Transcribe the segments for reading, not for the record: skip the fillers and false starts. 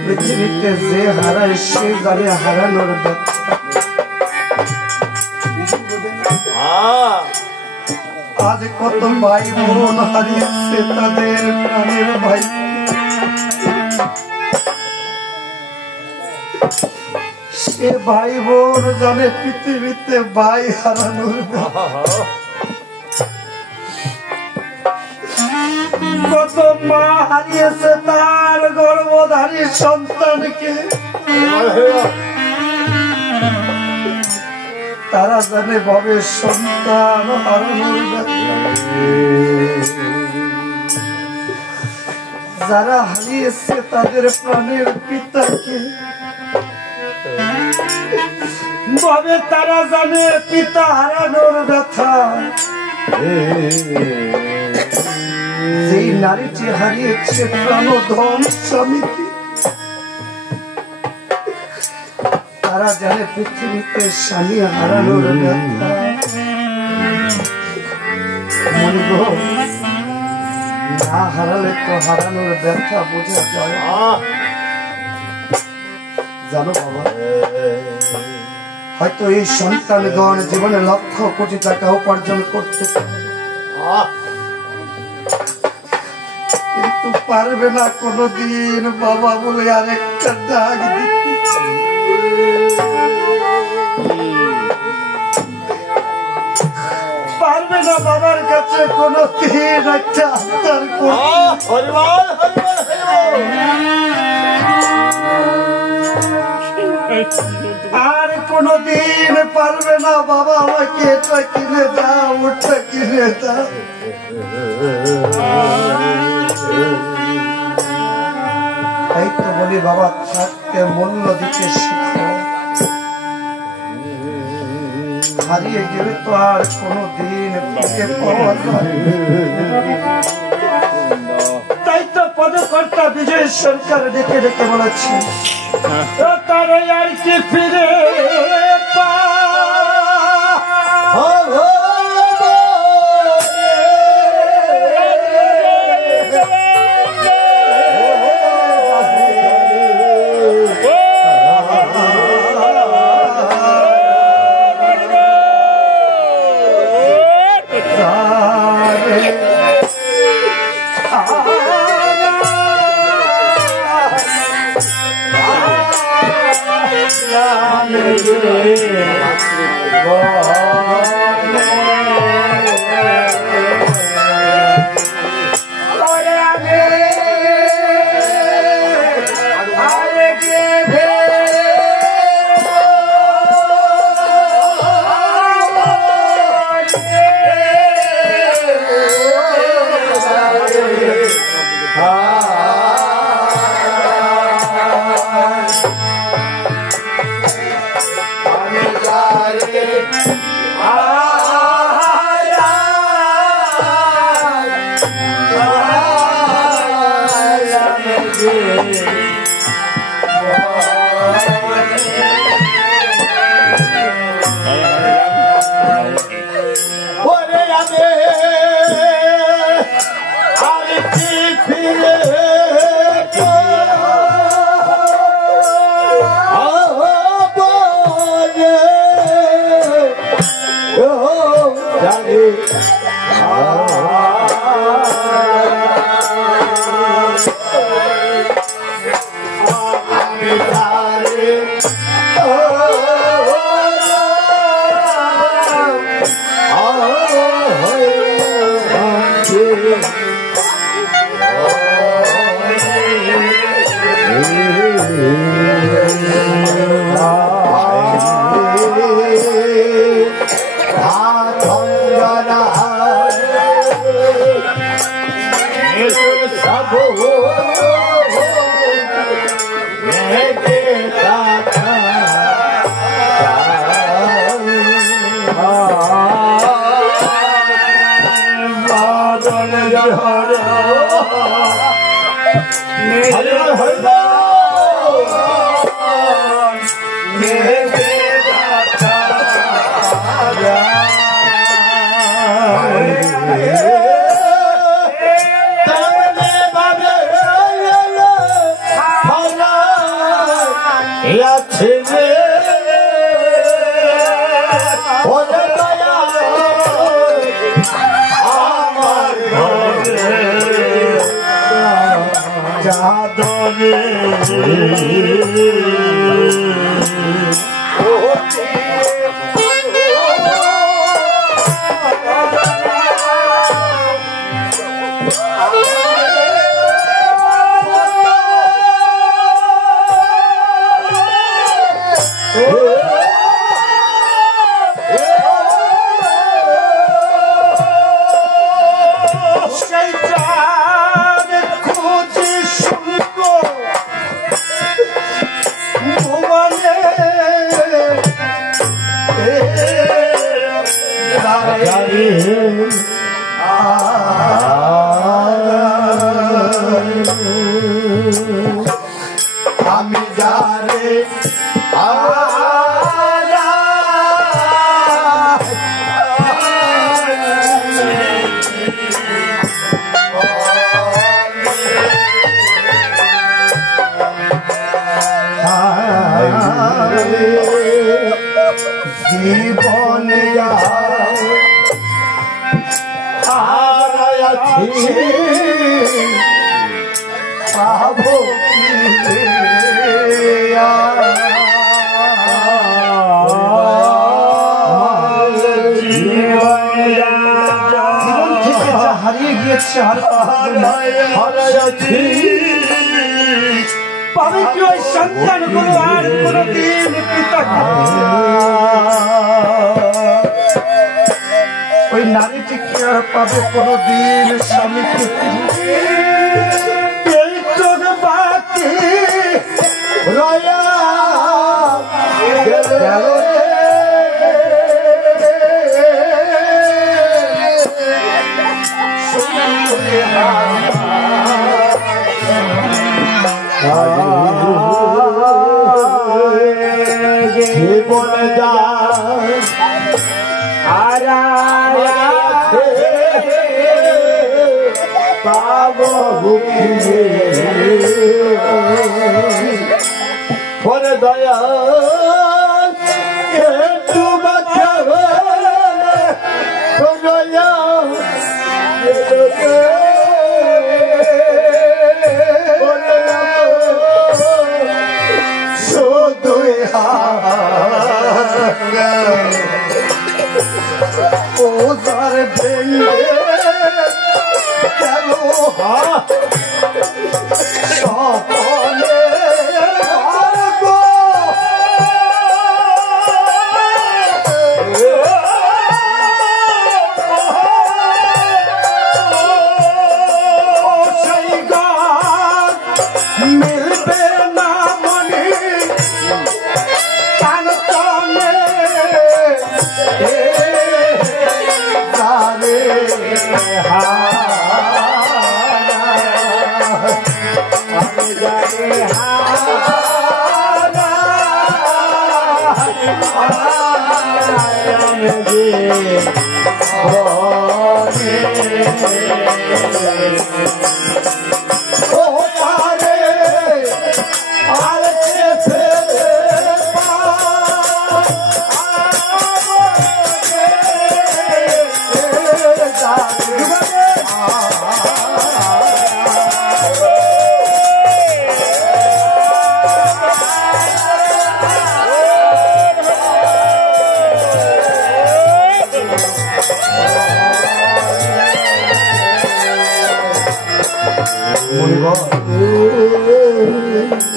পৃথিবীতে যে হারায় সে জানে হারানোর আজ কত ভাই বোন হারিয়েছে তাদের প্রাণের ভাই সে ভাই বোন জানে পৃথিবীতে ভাই হারানোর কত মা হারিয়েছে তার গর্ভধারী সন্তানকে তারা জানে ভাবে সন্তান হারানোর যারা হারিয়েছে তাদের প্রাণের পিতাকে ভাবে তারা জানে পিতা হারানোর ব্যথা যেই নারীটি হারিয়েছে প্রাণধন স্বামীকে তারা জানে পৃথিবীতে স্বামী হারানোর ব্যথা না হারালে তো হারানোর ব্যথা বোঝা যায় জানো বাবা হয়তো এই সন্তানগণ জীবনে লক্ষ কোটি টাকা উপার্জন করতে কিন্তু পারবে না কোনদিন বাবা বলে আরেকটা ডাক দিতে পারবে না বাবার কাছে কোনদিন একটা আবদার আর কোনদিন পারবে না বাবা আমাকে এটা কিনে দাও ওটা কিনে দাও তাই তো বলি বাবা থাকতে মূল্য দিতে শিখো হারিয়ে গেলে তো আর কোনদিন ফিরে পাওয়া যায় তাই তো পদকর্তা বিজয় সরকার ডেকে ডেকে বলেছে তার আর কি ফিরে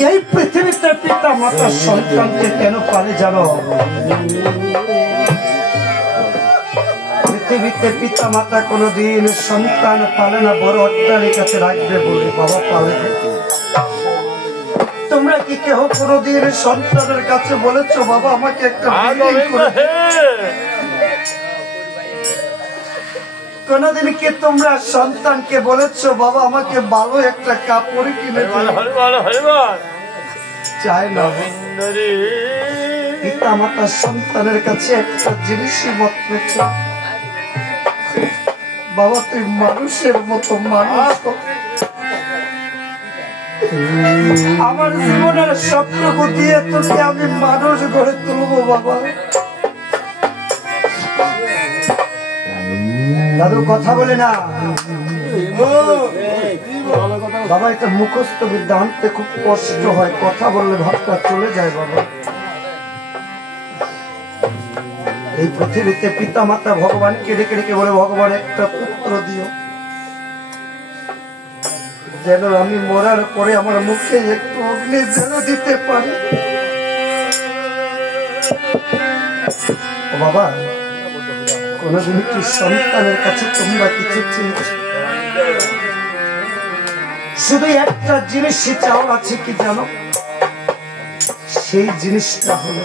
এই পৃথিবীতে পিতা মাতা সন্তানকে কেন পালে জানো? পৃথিবীতে পিতা মাতা কোনদিন সন্তান পালে না, বড় অট্টালিকাতে রাখবে বলে বাবা পালে। তোমরা কি কেহ কোনদিন সন্তানের কাছে বলেছো বাবা আমাকে একটা বিল্ডিং করে? কোনদিন কি তোমরা সন্তানকে বলেছো বাবা আমাকে ভালো একটা কাপড় কিনে চাই না? পিতা মাতা সন্তানের কাছে একটা জিনিসই মাত্র চায়, বাবা তুই মানুষের মতো মানুষ, আমার জীবনের সবটুকু দিয়ে তোকে আমি মানুষ গড়ে তুলবো বাবা। দাদু কথা বলে না বাবা, এটা মুখস্থ বিদ্যা আনতে খুব কষ্ট হয়, কথা বললে ভাবটা চলে যায় বাবা। এই পৃথিবীতে পিতা মাতা ভগবানকে ডেকে ডেকে বলে ভগবান একটা পুত্র দিও, যেন আমি মরার পরে আমার মুখে একটু অগ্নি যেন দিতে পারি। বাবা কোনদিন কি সন্তানের কাছে তোমরা কিছু চেয়েছ? শুধু একটা জিনিসই চাও আছে কি জানো? সেই জিনিসটা হলো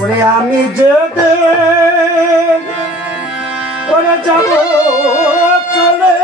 ওরে আমি যে ওরে যাব চলে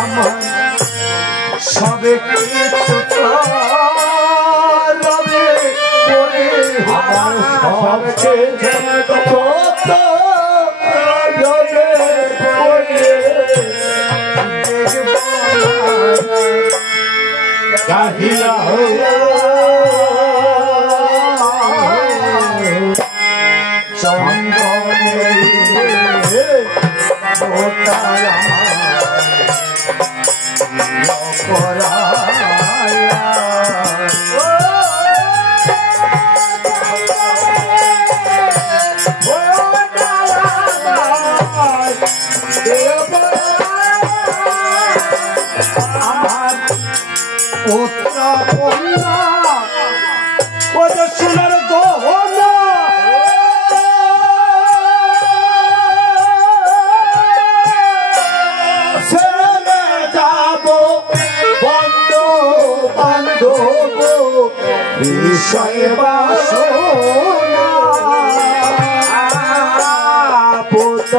আমার সবচেয়ে বিষয় বাসনা পুত্র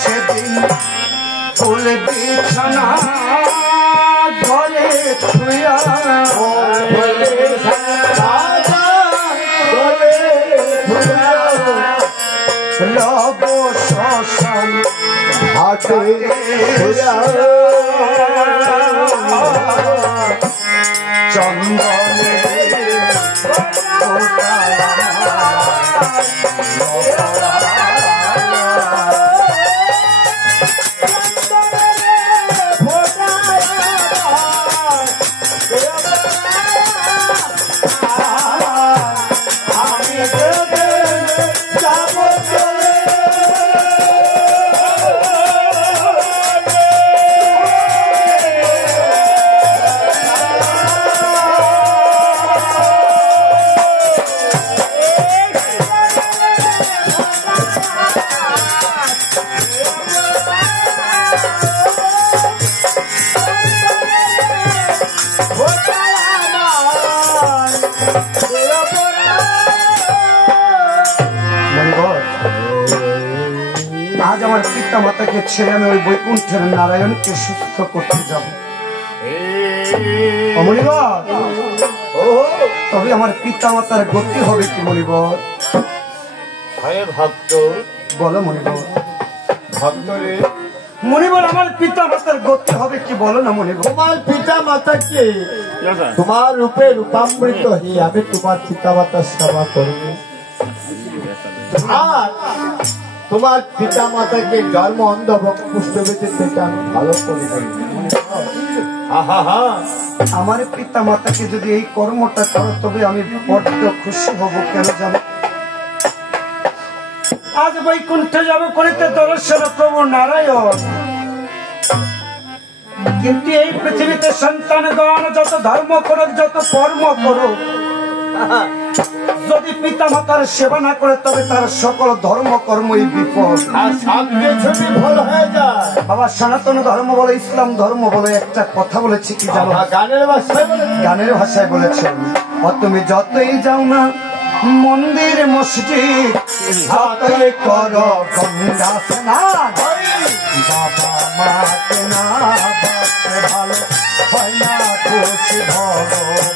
সেদিন ফুল বিছানা ঘরে ছুঁয়া লব শ্মশান হাতে চন্দনে আজ আমার পিতা মাতাকে ছেড়ে আমি ওই বৈকুণ্ঠের নারায়ণকে সুস্থ করতে যাব। মণিবর, তবে আমার পিতা মাতার গতি হবে কি মণিবর? ভক্ত বলো মণিবর। ভক্ত রে মণিবর, আমার পিতা মাতার গতি হবে কি বলো না মণিবর? তোমার পিতা মাতাকে তোমার রূপে রূপামৃত হয়ে আমি তোমার পিতা মাতার সেবা করব। আর তোমার পিতা মাতাকে জন্ম অন্ধ পুষ্ট বেঁচে থেকে আমি ভালো করে দেব। আমার পিতা মাতাকে যদি এই কর্মটা করো তবে আমি বড্ড খুশি হব। কেন জানো? আজ বৈকুণ্ঠে যাবে করিতে দর্শন প্রভু নারায়ণ, কিন্তু এই পৃথিবীতে সন্তানগণ যত ধর্ম করুক, যত কর্ম করুক, যদি পিতা মাতার সেবা না করে তবে তার সকল ধর্ম কর্মই বিপদ। ভালো হয়ে যায়। বাবা, সনাতন ধর্ম বলে, ইসলাম ধর্ম বলে একটা কথা বলেছে কি জানো? গানের ভাষায় বলেছেন, তুমি যতই যাও না মন্দির মসজিদ, যতই করো গঙ্গা স্নান, বাবা মাকে না বাসে ভালো হয় না খুশি ভগবান।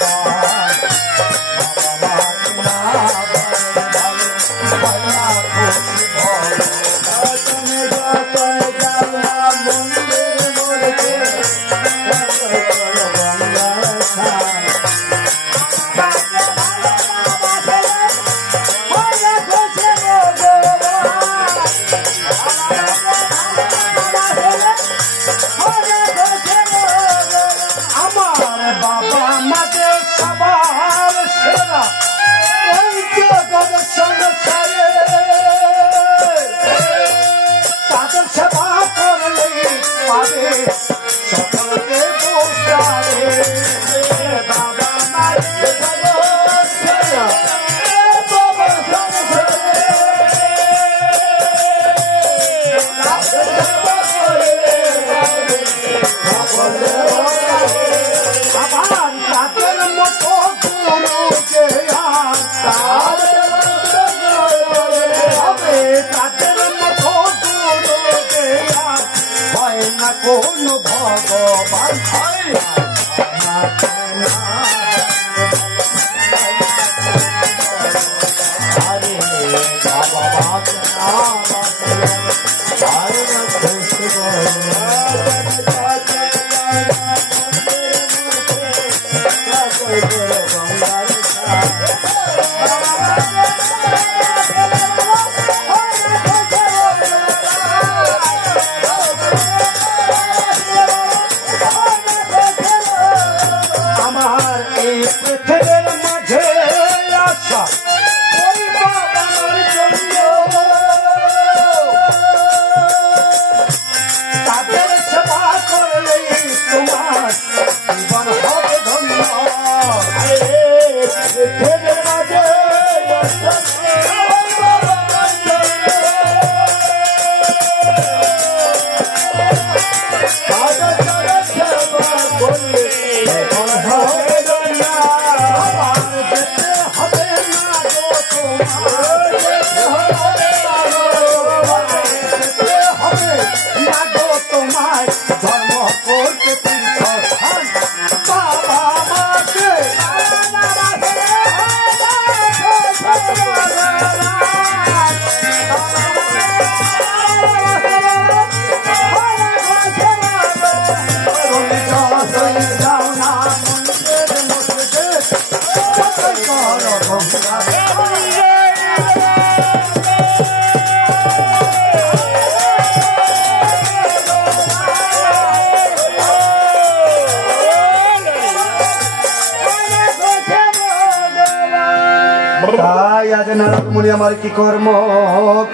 আজ নারদ মুনি আমার কি কর্ম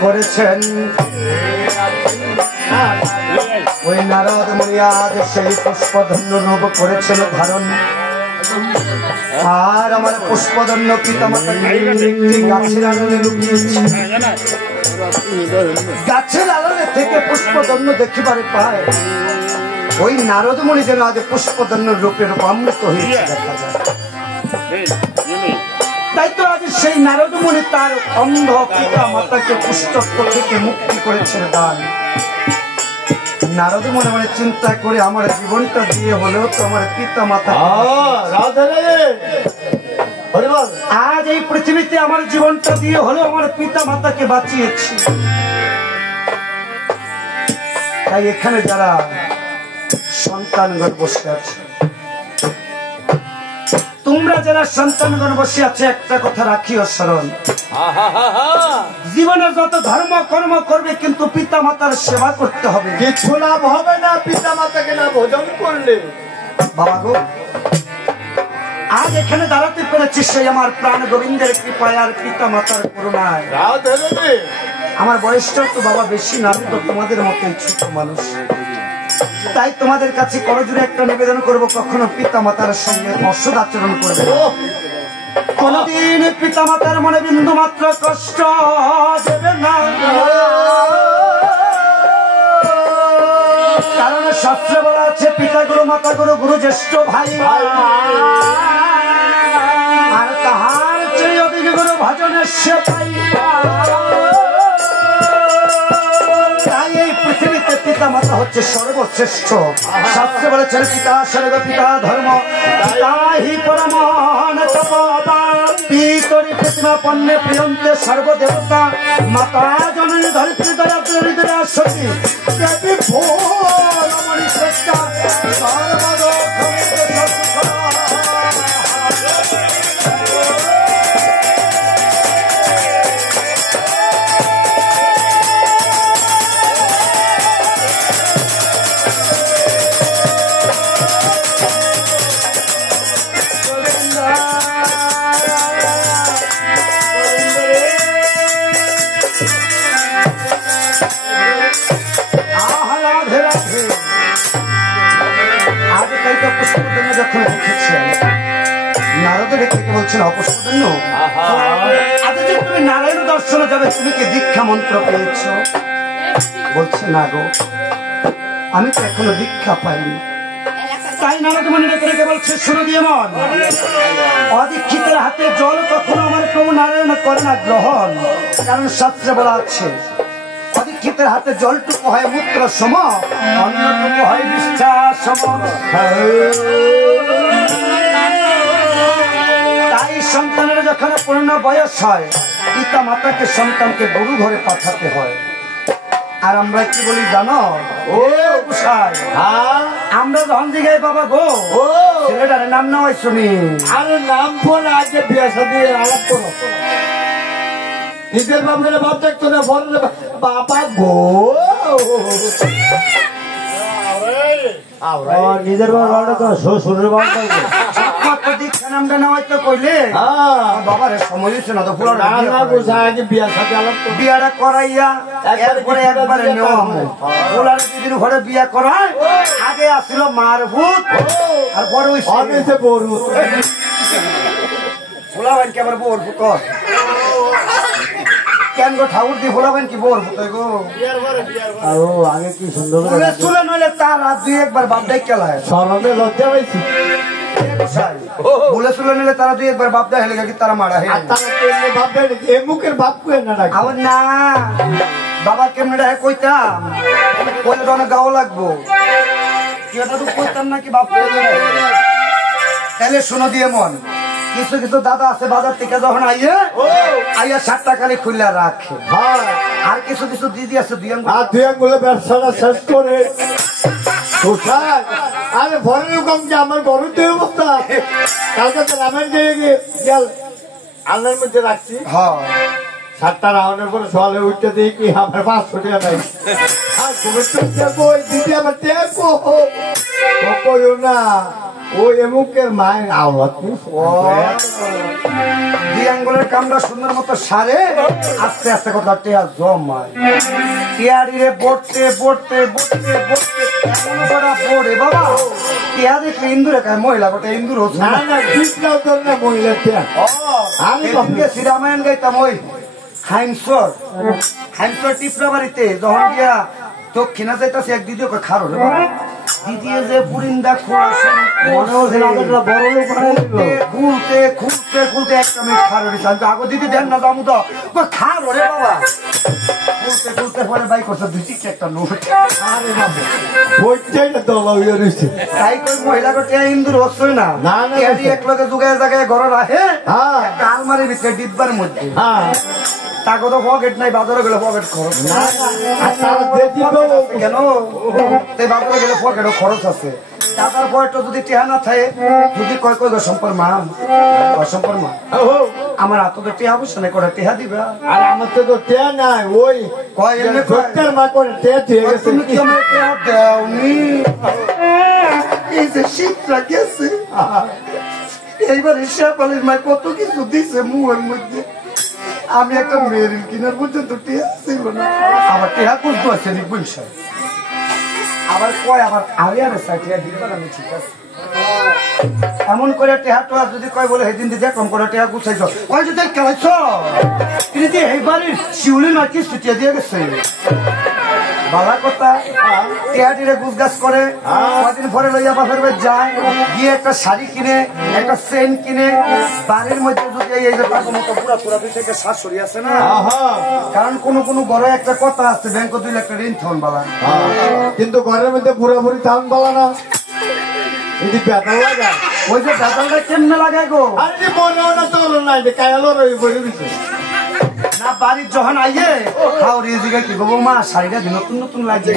করেছেন। ওই নারদ মুনি আজ সেই পুষ্পধন্য রূপ করেছেন ধারণ। আর আমার পুষ্পধন্য পিতামাতা গাছের আড়ালে লুকিয়েছে। গাছের আড়ালে থেকে পুষ্পধন্য দেখিবারে পায়। ওই নারদ মুনি যেন আজ পুষ্পধন্য রূপে রূপান্বিত হয়েছে দেখা যায়। তাই তো আজ সেই নারদ মুনি তার অন্ধ পিতা মাতাকে পুষ্টত্ব থেকে মুক্তি করেছেন দান। নারদ মনে মনে চিন্তা করে আমার জীবনটা দিয়ে হলেও তো আমার পিতা মাতা আজ এই পৃথিবীতে আমার জীবনটা দিয়ে হলেও আমার পিতা মাতাকে বাঁচিয়েছি। তাই এখানে যারা সন্তানগণ বসে আছে, তোমরা যারা সন্তানগণ বসে আছে, একটা কথা রাখিও স্মরণ, জীবনে যত ধর্ম কর্ম করবে কিন্তু পিতা মাতার সেবা করতে হবে। কিছু লাভ হবে না পিতা মাতাকে না ভোজন করলে। বাবা গো, আজ এখানে দাঁড়াতে পেরেছি সেই আমার প্রাণ গোবিন্দের কৃপায় আর পিতা মাতার করুণায়। আমার বয়সটা তো বাবা বেশি না, তো তোমাদের মতোই ছোট মানুষ। তাই তোমাদের কাছে করজোড়ে একটা নিবেদন করব, কখনো পিতা মাতার সঙ্গে অসৎ আচরণ করবে। কোনদিন পিতা মাতার মনে বিন্দু মাত্র কষ্ট দেবে না, কারণ শাস্ত্রে বলা আছে পিতা গুরু মাতা গুরু গুরু জ্যেষ্ঠ ভাই, আর তাহার চেয়ে অধিক গুরু ভজনের সেবাই। তাই এই পৃথিবীতে পিতা মাতা হচ্ছে সর্বশ্রেষ্ঠ। শাস্ত্রে বলেছেন পিতা স্বর্গ পিতা ধর্ম পিতা হি পরমহন তপবা পিতরি প্রতিমা পণ্যে প্রিয়ন্তে সর্বদেবতা মাতা জননী ধরিত্রী দয়াত্রী দয়া সতী দেবী ভোরমণি শ্রেষ্ঠা বলছেন অপুষ্পধন্য। আজ যে তুমি নারায়ণ দর্শনে যাবে, তুমি কি দীক্ষা মন্ত্র পেয়েছ? বলছে না গো, আমি তো এখনো দীক্ষা পাইনি। তাই নারদ মুনি রেখে রেখে বলছে, শুনে দিয়ে মন, অদীক্ষিতের হাতে জল কখনো আমার প্রভু নারায়ণ করে না গ্রহণ। কারণ শাস্ত্রে বলা আছে অদীক্ষিতের হাতে জলটুকু হয় মূত্র সম, অন্যটুকু হয় বিশ্বাস সম। তাই সন্তানের যখন পূর্ণ বয়স হয়, পিতা মাতাকে সন্তানকে গুরু ঘরে পাঠাতে হয়। আর আমরা কি বলি জানো? ও গোসাই, আমরা যখন জিগাই বাবা গো ছেলেটার নাম নেওয়াই শুনি, আর নাম ফোন আগে বিয়ে সাথে আলাপ করো। নিজের বাপকে বাপ দেখতো না, বাবা গো নিজের বাবা তো শ্বশুরের বাবা দীক্ষা নামটা নেওয়াই তো কইলে বাবার সময় হচ্ছে না তো বিয়াটা করাইয়া এরপরে একবারে নেওয়া ফুলার দিদির ঘরে বিয়া করায়। আগে আসছিল মার ভূত, আর পরে ওই ফুলাবেন কি আবার বোর ভূত কেন গো? ঠাকুর দিয়ে ফুলাবেন কি বোর ভূত গো? আগে কি সুন্দর চুলে নইলে তার হাত দিয়ে একবার বাপ ডাই খেলায় সরবে লজ্জা পাইছি। বলে চুলে নিলে তারা দুই একবার বাপ দেয় হেলে কি তারা মারা হে মুখের বাপ না বাবা কেমনে রে কইতাম, কইলে তো অনেক গাও লাগবো, কইতাম নাকি বাপ। তাহলে শুনো দিয়ে মন, কিছু কিছু দাদা আছে বাজার থেকে যখন আইয়া 7 টাকা খুললে রাখে, আর কিছু কিছু দিদি আছে দুই আঙ্গুলে ব্যবসাটা শেষ করে। আরে ভরের কম যে আমার গরুর তো অবস্থা, কালকে তো রামের দিয়ে গেল আলনার মধ্যে রাখছি। 7টা রাউন্ডের পরে সকালে উঠতে দিই কি আমার 500 টাকা নাই আর কই দিদি আমার টেকো কইও না ওই এমুকের মায়ের আওলাদ দুই আঙ্গুলের কামড়া সুন্দর মতো সারে আস্তে আস্তে কথা টেয়া জমায় টিয়ারিরে পড়তে পড়তে পড়তে পড়তে এমন করা পড়ে বাবা টিয়া দেখলে ইন্দুরে খায় মহিলা গোটা ইন্দুর হচ্ছে না না কৃষ্ণাও তোর না মহিলা টিয়া আমি গেছি রামায়ণ গাইতাম ওই হাইমসর টিপরা বাড়িতে যখন গিয়া দক্ষিণা যাইতাছে এক দিদি ওকে খারো রে বাবা দিদিয়ে যে পুরিন্দা খোলা মনে হচ্ছে বড় লোক খুলতে খুলতে খুলতে একটা মিনিট খারো দিচ্ছে আমি আগো দিদি দেন না দামু তো খারো রে বাবা খুলতে খুলতে পরে বাই করছে দুই টিকে একটা নোট আরে বাবা ওইটাই না দলা হইয়া রয়েছে তাই কই মহিলা গোটে ইন্দুর হচ্ছই না এক লগে যুগায় জায়গায় ঘর রাখে একটা আলমারির ভিতরে ডিব্বার মধ্যে তাকে তো পকেট নাই বাজারে গেলে পকেট খরচ কেন বাজারে গেলে পকেটও খরচ আছে টাকার পয়টা যদি টেহা না থাকে যদি কয় কয় সম্পর মা অসম্পর মা আমার হাতে তো টেহা বসে না করে টেহা দিবা আর আমার তো টেহা নাই ওই কয় এমনি মা করে টেহা তুমি কি আমার টেহা দেওনি এই যে শীতটা গেছে এইবার শেফালির মা কত কিছু দিছে মুহের মধ্যে আমি একটা মেয়ের কিনার পর্যন্ত টেহা ছিল না আবার টেহা করতে আছে বৈশাখ আবার কয় আবার আরে আরে সাইটিয়া দিবার আমি ঠিক আছে এমন করে টেহা টোয়া যদি কয় বলে সেদিন দিতে কম করে টেহা গুছাইছ কয় যদি কেলাইছ কিন্তু এই বাড়ির শিউলি নাকি ছুটিয়ে দিয়ে গেছে বালা কথা টেহা টিরে গুছ গাছ করে কদিন পরে লইয়া বাপের বাড়ি যায় গিয়ে একটা শাড়ি কিনে একটা চেন কিনে বাড়ির মধ্যে যদি এই যে তার মতো পুরা পুরা দুই থেকে শাশুড়ি আছে না কারণ কোনো বড় একটা কথা আছে ব্যাংক 2 লাখ টাকা ঋণ থাকুন বালা কিন্তু ঘরের মধ্যে পুরোপুরি থাকুন বালা না যদি বেতাল লাগায় ওই যে বেতালটা কেমনে লাগায় গো আরে মনেও না তোর নাই যে কায়ালো রই বলে দিছে না বাড়ির যখন আইয়ে খাওয়ার এই জায়গায় কি গো মা শাড়িটা নতুন নতুন লাগে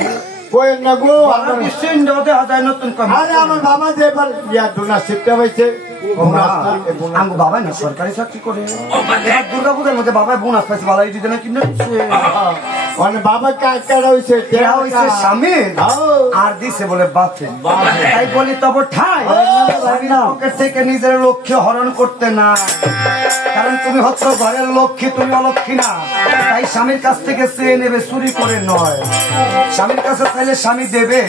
কই না গো আমার ডিসেন্ট হতে হাজার নতুন কম আরে আমার বাবা যে এবার ইয়া ডোনারশিপটা পাইছে আঙ্গু বাবা না সরকারি চাকরি করে দুর্গা পূজার মধ্যে বাবা বোনাস পাইছে বালাই দিতে না কিনে মানে বাবা কাজটা হইছে দেয়া হইছে স্বামী আর দিছে বলে বাপে তাই বলি তব ঠাই পকেট থেকে নিজের লক্ষ্য হরণ করতে না কারণ তুমি হচ্ছ ঘরের লক্ষ্মী তুমি অলক্ষ্মী না তাই স্বামীর কাছ থেকে চেয়ে নেবে চুরি করে নয় স্বামীর কাছে চাইলে স্বামী দেবে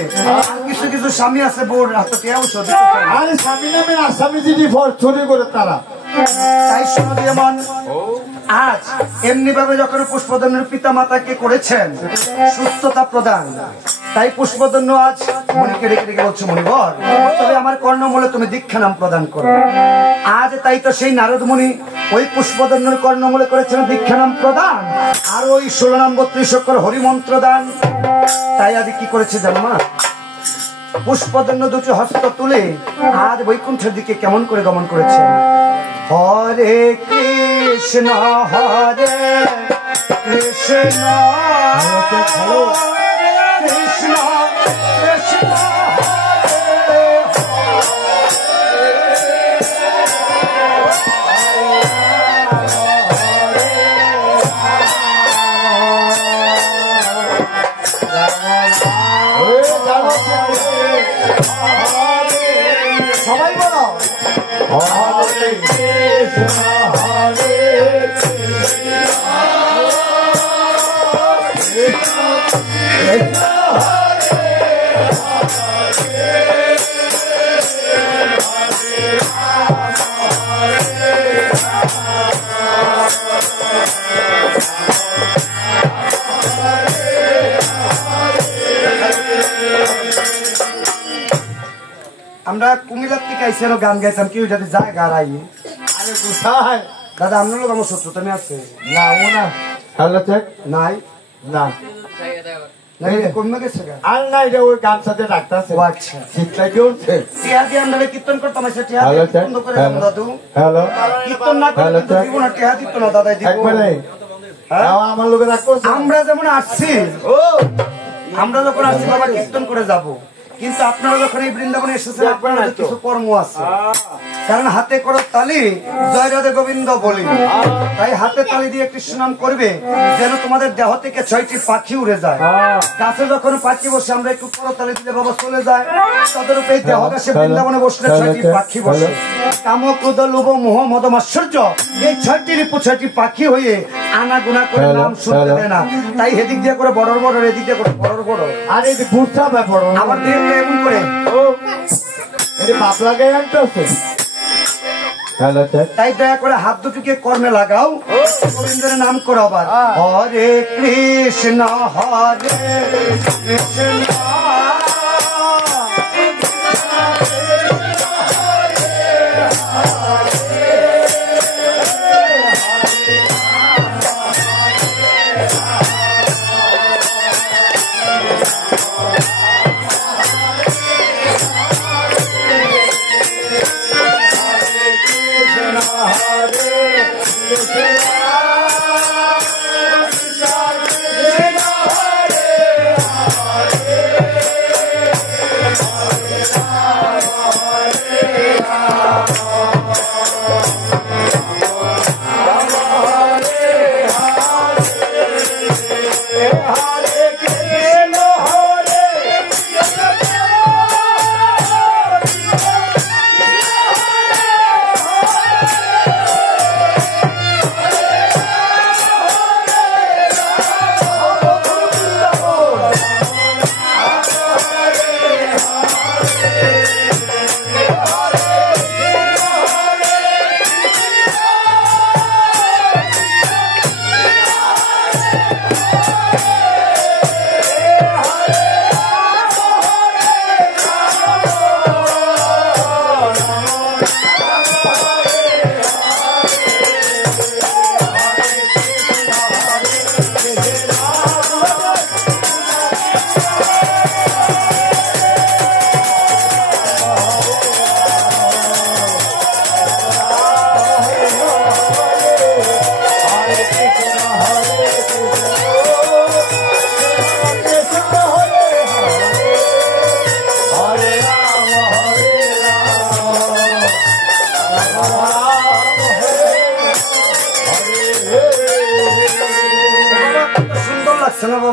আর কিছু কিছু স্বামী আছে বোর হাতে কেউ সত্যি আরে স্বামী নামে আসামি যদি ফর চুরি করে তারা তাই শোনো দিয়ে মন আজ এমনি ভাবে যখন পুষ্পধনের পিতা মাতাকে করেছেন সুস্থতা প্রদান তাই পুষ্পধন্য আজ মনিকে রেখে রেখে বলছো মণিবর তবে আমার কর্ণমূলে তুমি দীক্ষা নাম প্রদান করো আজ তাই তো সেই নারদ মুনি ওই পুষ্পধন্যের কর্ণমূলে করেছেন দীক্ষা নাম প্রদান আর ওই 16 নাম 32 অক্ষর হরিমন্ত্র দান তাই আজ কি করেছে জানো মা পুষ্পধন্য দুটি হস্ত তুলে আজ বৈকুণ্ঠের দিকে কেমন করে গমন করেছেন হরে কৃষ্ণ হরে কৃষ্ণ কৃষ্ণ কৃষ্ণ সবাই বলো হরে কৃষ্ণ হরে আমরা কুমিল্লার থেকে আইসি গান গাইতাম কেউ যাতে যায় গা রাই আরে কোথায় দাদা আপনার লোক আমার শত্রুতা নিয়ে আছে না ও না হ্যালো চেক নাই না নাই কমে গেছে গা আর নাই রে ওই গান সাথে ডাক্তারছে ও আচ্ছা শীতটা জ্বলছে টিয়া দিয়ে আমরা কীর্তন করতাম এসে টিয়া হ্যালো চেক বন্ধ করে দাও দাদু হ্যালো কীর্তন না করলে তো দিব না টিয়া দিত না দাদাই দিব একবারে আমার লোকে রাগ করছে আমরা যেমন আসছি ও আমরা যখন আসছি বাবা কীর্তন করে যাব কিন্তু আপনারা যখন এই বৃন্দাবনে এসেছেন আপনারা কিছু কর্ম আছে কারণ হাতে করো তালি জয় রাধে গোবিন্দ বলি, তাই হাতে তালি দিয়ে কৃষ্ণ নাম করবে যেন তোমাদের দেহ থেকে 6টি পাখি উড়ে যায়। গাছে যখন পাখি বসে আমরা একটু করো তালি দিলে বাবা চলে যায়, তদরূপ এই দেহ গাছে বৃন্দাবনে বসলে 6টি পাখি বসে। কাম ক্রোধ লোভ মোহ মদ মাৎসর্য এই 6টি রিপু 6টি পাখি হয়ে আনাগুনা করে নাম শুনতে দেয় না, তাই এদিক দিয়ে করে বড় বড়, এদিক দিয়ে করে বড় বড়, আর এই বুঝতে ব্যাপার আবার দেখলে এমন করে পাতলা গায়ে আনতে। তাই দয়া করে হাত দুটিকে কর্মে লাগাও, গোবিন্দের নাম করো আবার। হরে কৃষ্ণ কৃষ্ণ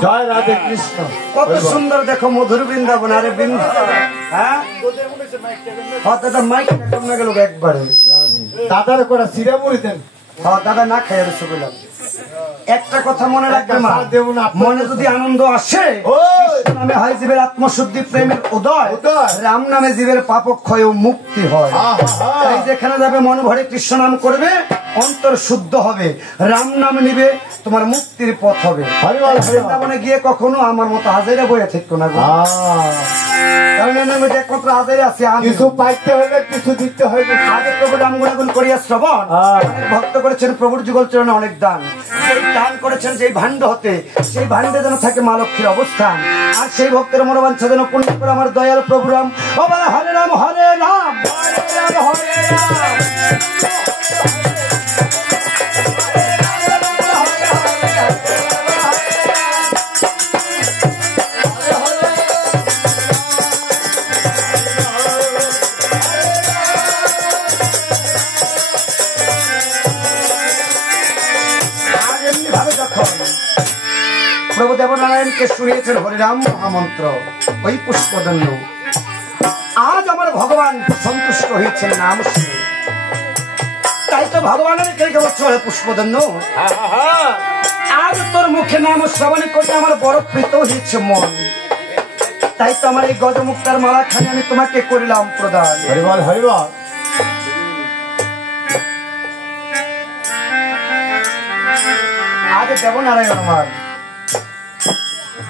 জয় রাধে কৃষ্ণ। কত সুন্দর দেখো মধুর বৃন্দাবন। আরে হ্যাঁ মাইক গেল একবারে দাদার করে সিরে মুড়ি দেন। দাদা না খাই রসগোল্লা। একটা কথা মনে রাখবে মা, মনে যদি আনন্দ আসে নামে হয় জীবের আত্মশুদ্ধি প্রেমের উদয়, রাম নামে জীবের পাপক্ষয় ও মুক্তি হয়। তাই যেখানে যাবে মন ভরে কৃষ্ণ নাম করবে, অন্তর শুদ্ধ হবে, রাম নাম নিবে, তোমার মুক্তির পথ হবে। বৃন্দাবনে গিয়ে কখনো আমার মতো হাজারে বয়ে থাকতো না, কারণ একমাত্র হাজারে আছে কিছু পাইতে হলে কিছু দিতে হবে। আগে প্রভু রাম গুণাগুণ করিয়া শ্রবণ ভক্ত করেছেন, প্রভুর যুগল চরণে অনেক দান, সেই দান করেছেন যেই ভাণ্ড হতে, সেই ভাণ্ডে যেন থাকে মা লক্ষ্মীর অবস্থান। আর সেই ভক্তের মনোবাঞ্ছা যেন পূর্ণ করে আমার দয়াল প্রভু রাম। ও বলে হরে রাম হরে রাম হরে রাম হরে রাম। প্রভু দেবনারায়ণকে শুনিয়েছেন হরিরাম মহামন্ত্র, ওই পুষ্পদন্য। আজ আমার ভগবান সন্তুষ্ট হয়েছেন নাম শুনে, তাই তো ভগবানের কে বলছো পুষ্পদন্য, আজ তোর মুখে নাম শ্রবণ করে আমার বড় প্রীত হয়েছে মন। তাই তো আমার এই গজমুক্তার মালা খানে আমি তোমাকে করিলাম প্রদান। হরিবল হরিবল। আজ দেবনারায়ণ আমার,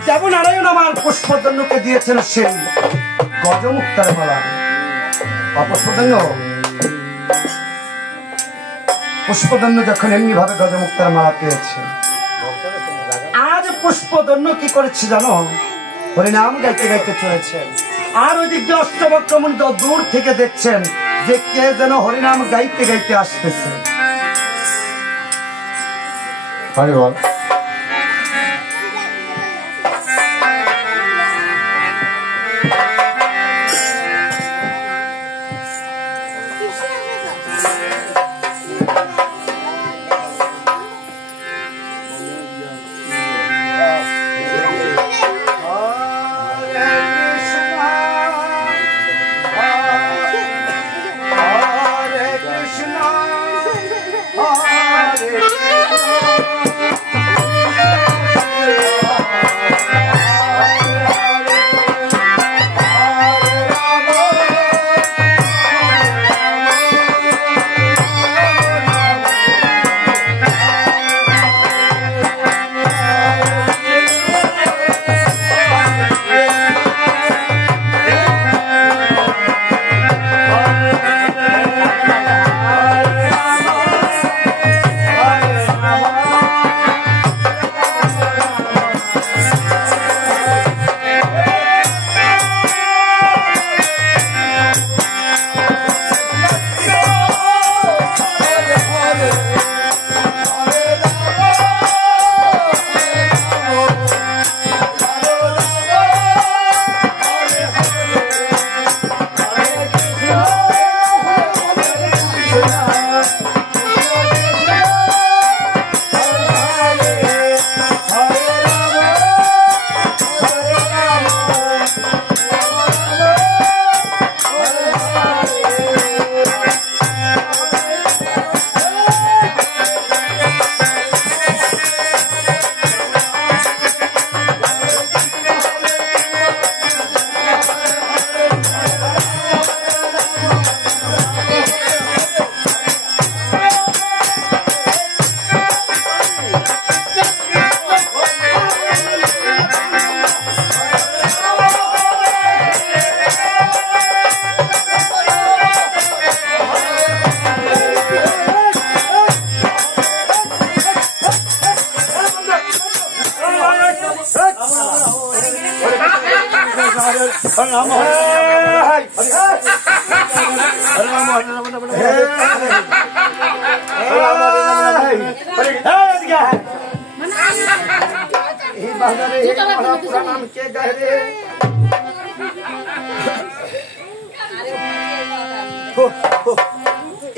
দেবনারায়ণ আমার পুষ্পদন্যকে দিয়েছেন সেই গজমুক্তার মালা। পুষ্পদন্য পুষ্পদন্য যখন এমনি ভাবে গজমুক্তার মালা পেয়েছে, আজ পুষ্পদন্য কি করেছে জানো, হরিনাম গাইতে গাইতে চলেছেন। আর ওই দিক দিয়ে অষ্টবক্রমণ দূর থেকে দেখছেন যে কে যেন হরিনাম গাইতে গাইতে আসতেছে। হরিবল।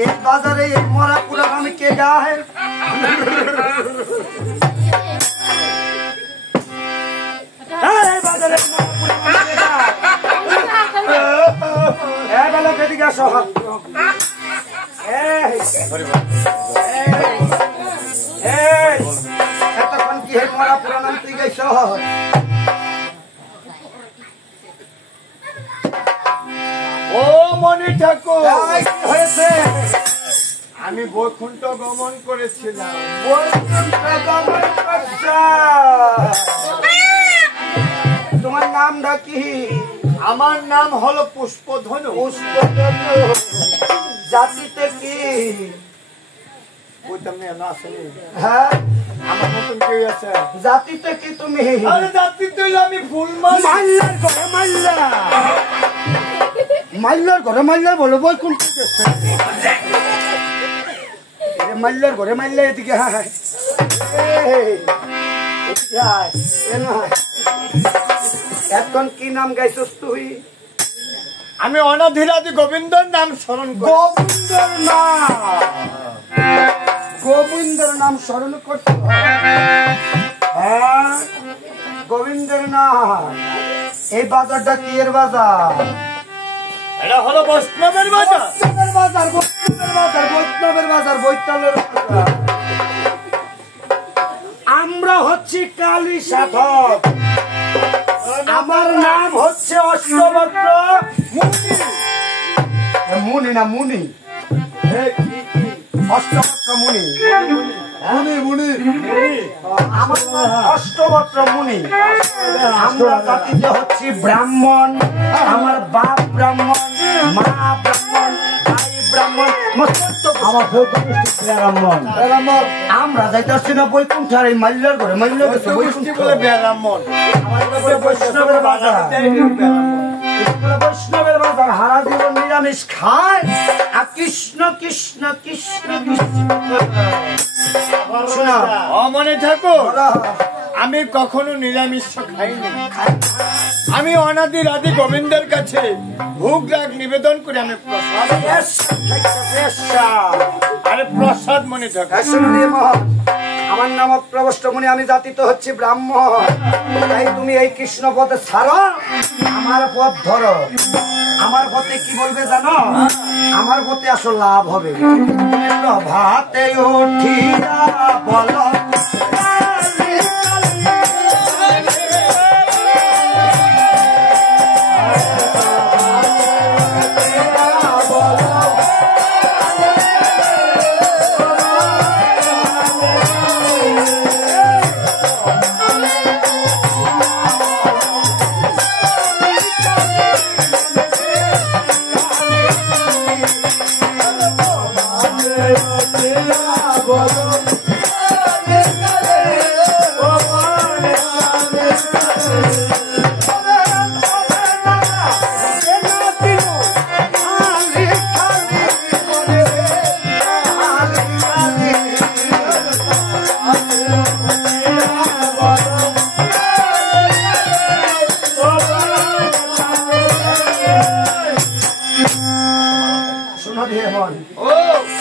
এই বাজারে এই মরা পুরা আমি কে গায় এই বাজারে এদিকে আসো এতক্ষণ কি হে মরা পুরা নাম তুই গেছ ও মনি ঠাকুর হয়েছে আমি বৈকুণ্ঠ গমন করেছিলাম। তোমার নামটা কি? আমার নাম হলো পুষ্পধনু। পুষ্পধনু জাতিতে কি? ওই তুমি আসেনি? হ্যাঁ আমার মতন কেউ আছে? জাতিতে কি তুমি? আরে জাতিতে আমি ফুল মাল্লার ঘরে মাল্লা মাল্লার ঘরে মাল্লার বলো বৈকুণ্ঠ মাল্লার ঘরে মাল্লা এদিকে এখন কি নাম গাইছস তুই? আমি অনাধিরাধি গোবিন্দর নাম স্মরণ করি। গোবিন্দর নাম গোবিন্দর নাম স্মরণ করছ? হ্যাঁ গোবিন্দর নাম। এই বাজারটা কি এর বাজার? এটা হলো বৈষ্ণবের বাজার। বৈষ্ণবের বাজার বৈষ্ণবের বাজার বৈষ্ণবের বাজার বৈতলের বাজার। আমরা হচ্ছি কালী সাধক। আমার নাম হচ্ছে অষ্টবক্র মুনি। না মুনি অষ্টবক্র মুনি মুনি মুনি আমার নাম অষ্টবক্র মুনি। আমরা জাতিতে হচ্ছি ব্রাহ্মণ। আমার বাপ ব্রাহ্মণ, মা ব্রাহ্মণ, ভাই ব্রাহ্মণ, আমার ব্রাহ্মণ। আমরা যাইতেছি না বৈকুণ্ঠ আর এই মাল্যের ঘরে মাল্য বৈকুণ্ঠ বলে ব্রাহ্মণ। বৈষ্ণবের বাজার বৈষ্ণবের বাজার হারা জীবন নিরামিষ খায় আর কৃষ্ণ কৃষ্ণ কৃষ্ণ কৃষ্ণ। মনে ঠাকুর আমি কখনো নিরামিষ খাইনি। আমি অনাদি রাধি গোবিন্দের কাছে ভোগ রাগ নিবেদন করে আমি আরে প্রসাদ মনে ঠাকুর। আমার নাম প্রবষ্টমণি। আমি জাতিতে হচ্ছে ব্রাহ্মণ। তাই তুমি এই কৃষ্ণ পথে ছাড়ো, আমার পথ ধরো। আমার পথে কি বলবে জানো? আমার পথে আসলে লাভ হবে। প্রভাতে উঠিয়া বলো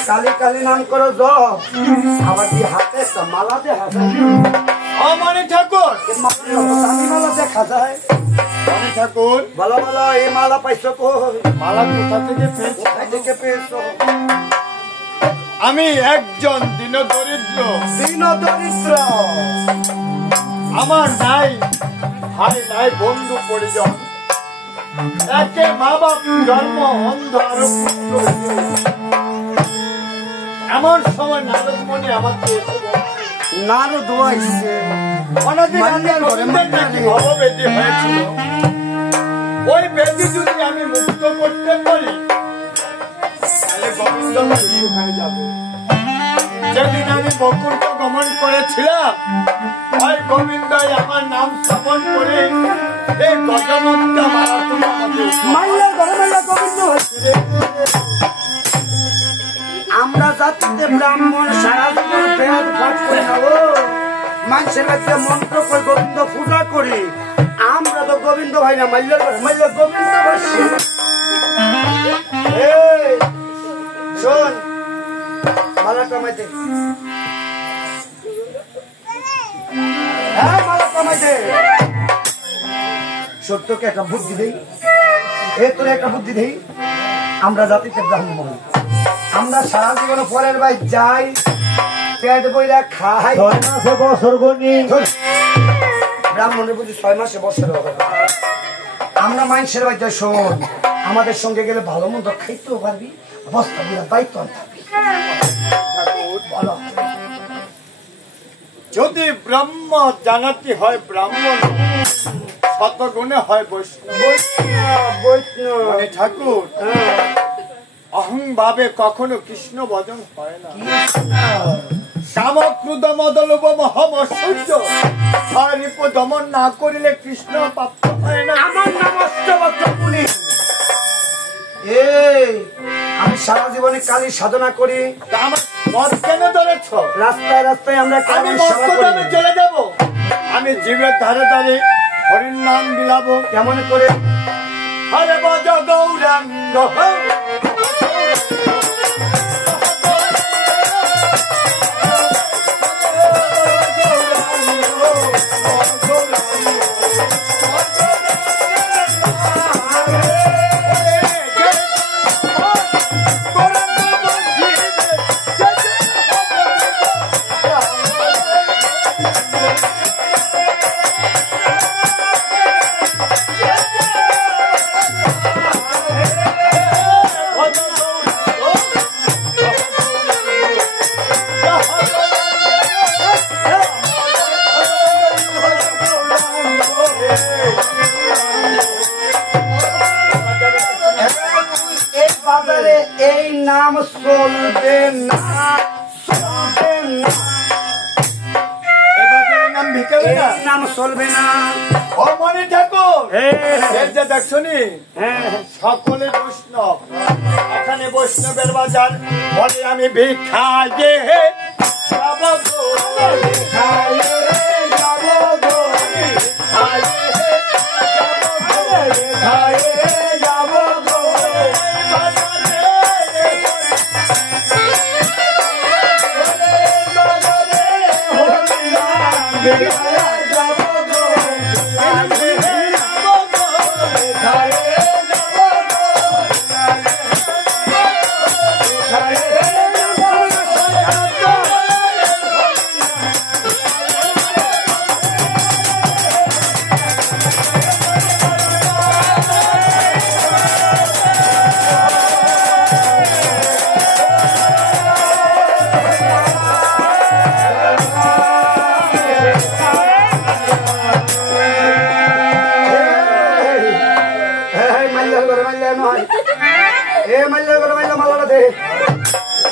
কালী কালী নাম করো জপ। আবার কি হাতে মালা দেখা যায়? মনে ঠাকুর মালা দেখা যায়। মনে ঠাকুর ভালো ভালো এই মালা পাইছো কই? মালা কোথা থেকে পেয়েছো? আমি একজন দিন দরিদ্র। আমার নাই ভাই নাই বন্ধু পরিজন। একে মা বাপ জন্ম অন্ধ আরো পুত্র। এমন সময় নারদ মনি আমাকে নারদ আইছে বেদি হয়েছিল। ওই বেদি যদি আমি মুক্ত করতে পারি তাহলে গোবিন্দ হয়ে যাবে। যেদিন আমি বৈকুণ্ঠ গমন করেছিলাম ওই গোবিন্দ আমার নাম স্থাপন করে এই গজমুক্ত মাল্লার ঘরে মাল্লা গোবিন্দ হচ্ছে। আমরা জাতিতে ব্রাহ্মণ সারা জীবন বেদ পাঠ করে যাবো। মানুষের কাছে মন্ত্র করে গোবিন্দ পূজা করি। আমরা তো গোবিন্দ ভাই না মাল্লার ঘরে মাল্লা গোবিন্দ বসে। সত্যকে একটা বুদ্ধি দেই, তোর একটা বুদ্ধি দেই। আমরা জাতিতে ব্রাহ্মণ, আমরা সারা জীবন পরের ভাই যাই, পেট বইরা খাই, 6 মাসে বছর গনি। ব্রাহ্মণের বুঝি 6 মাসে বছর হবে। আমরা মানুষের বাড়িতে শোন, আমাদের সঙ্গে গেলে ভালো মন্দ খাইতেও পারবি, বস্তা দিয়ে দায়িত্ব থাকবি। বলো, যদি ব্রহ্ম জানাতে হয় ব্রাহ্মণ, শতগুণে হয় বৈষ্ণব। মানে ঠাকুর অহং ভাবে কখনো কৃষ্ণ ভজন হয় না। কাম ক্রোধ মদ লোভ মোহ ঐশ্বর্য রিপ দমন না করিলে কৃষ্ণ প্রাপ্ত হয় না। আমার নাম অষ্টবক্রমুনি। আমি সারা জীবনে কালী সাধনা করি। আমার মদ কেন ধরেছ? রাস্তায় রাস্তায় আমরা আমি মস্কদামে চলে যাব, আমি জীবের ধারে ধারে হরির নাম বিলাবো। কেমন করে? হরে বজ গৌরাঙ্গ এই নাম চলবে না, চলবে না, নাম চলবে না। ও মনি ঠাকুর, যে দেখছনি সকলে বৈষ্ণব, এখানে বৈষ্ণবের বাজার। বলে আমি ভিক্ষা যে যাব গো,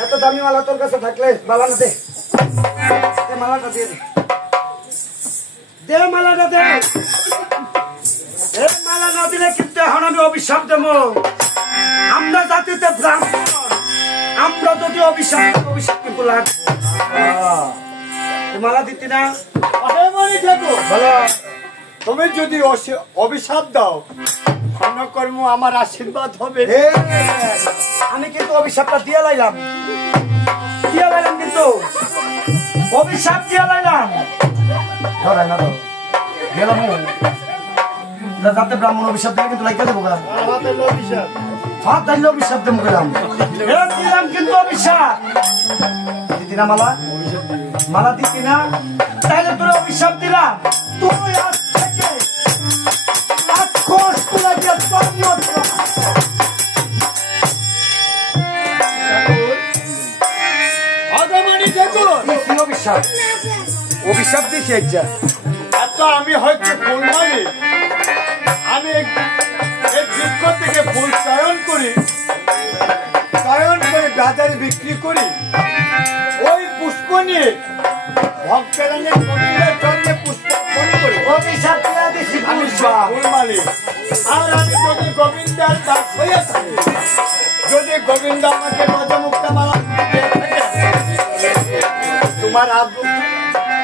এত দামি মালা তোর কাছে থাকলে মালাটা দে, মালাটা দিয়ে দে, মালাটা দে। মালা না দিলে কিন্তু এখন আমি অভিশাপ দেব। আমরা জাতিতে ব্রাহ্মণ, আমরা যদি অভিশাপ কিন্তু লাগবে। মালা দিতি না? বলো, তুমি যদি অভিশাপ দাও কর্ম আমার আশীর্বাদ হবে। আমি কিন্তু অভিশাপটা দিয়ে লাইলাম, কিন্তু অভিশাপ দিয়ে লাইলাম। ধরাই না, গেলাম যাতে ব্রাহ্মণ অভিশাপ দিলে কিন্তু লাইকা দেবো। হাত দাইলে অভিশাপ দেবো গেলাম, দিলাম কিন্তু অভিশাপ দিতি না। মালা মালা দিতি না, তাইলে তোর অভিশাপ দিলাম। তুই আজ থেকে রাক্ষস তুলে দিয়ে তোর নিয়ত অভিশাপ দিচ্ছি। আচ্ছা, আমি হচ্ছে ফুলমালি, আমি বৃক্ষ থেকে ফুল চয়ন করে বাজারে বিক্রি করি। ওই পুষ্প নিয়ে ভক্তের চন্দ্রে পুষ্প করি। অভিশাপ দিয়ে দিচ্ছি ফুলমালি। আর আমি যদি গোবিন্দার দাস হয়ে থাকি, যদি গোবিন্দ আমাকে গজমুক্তা মালা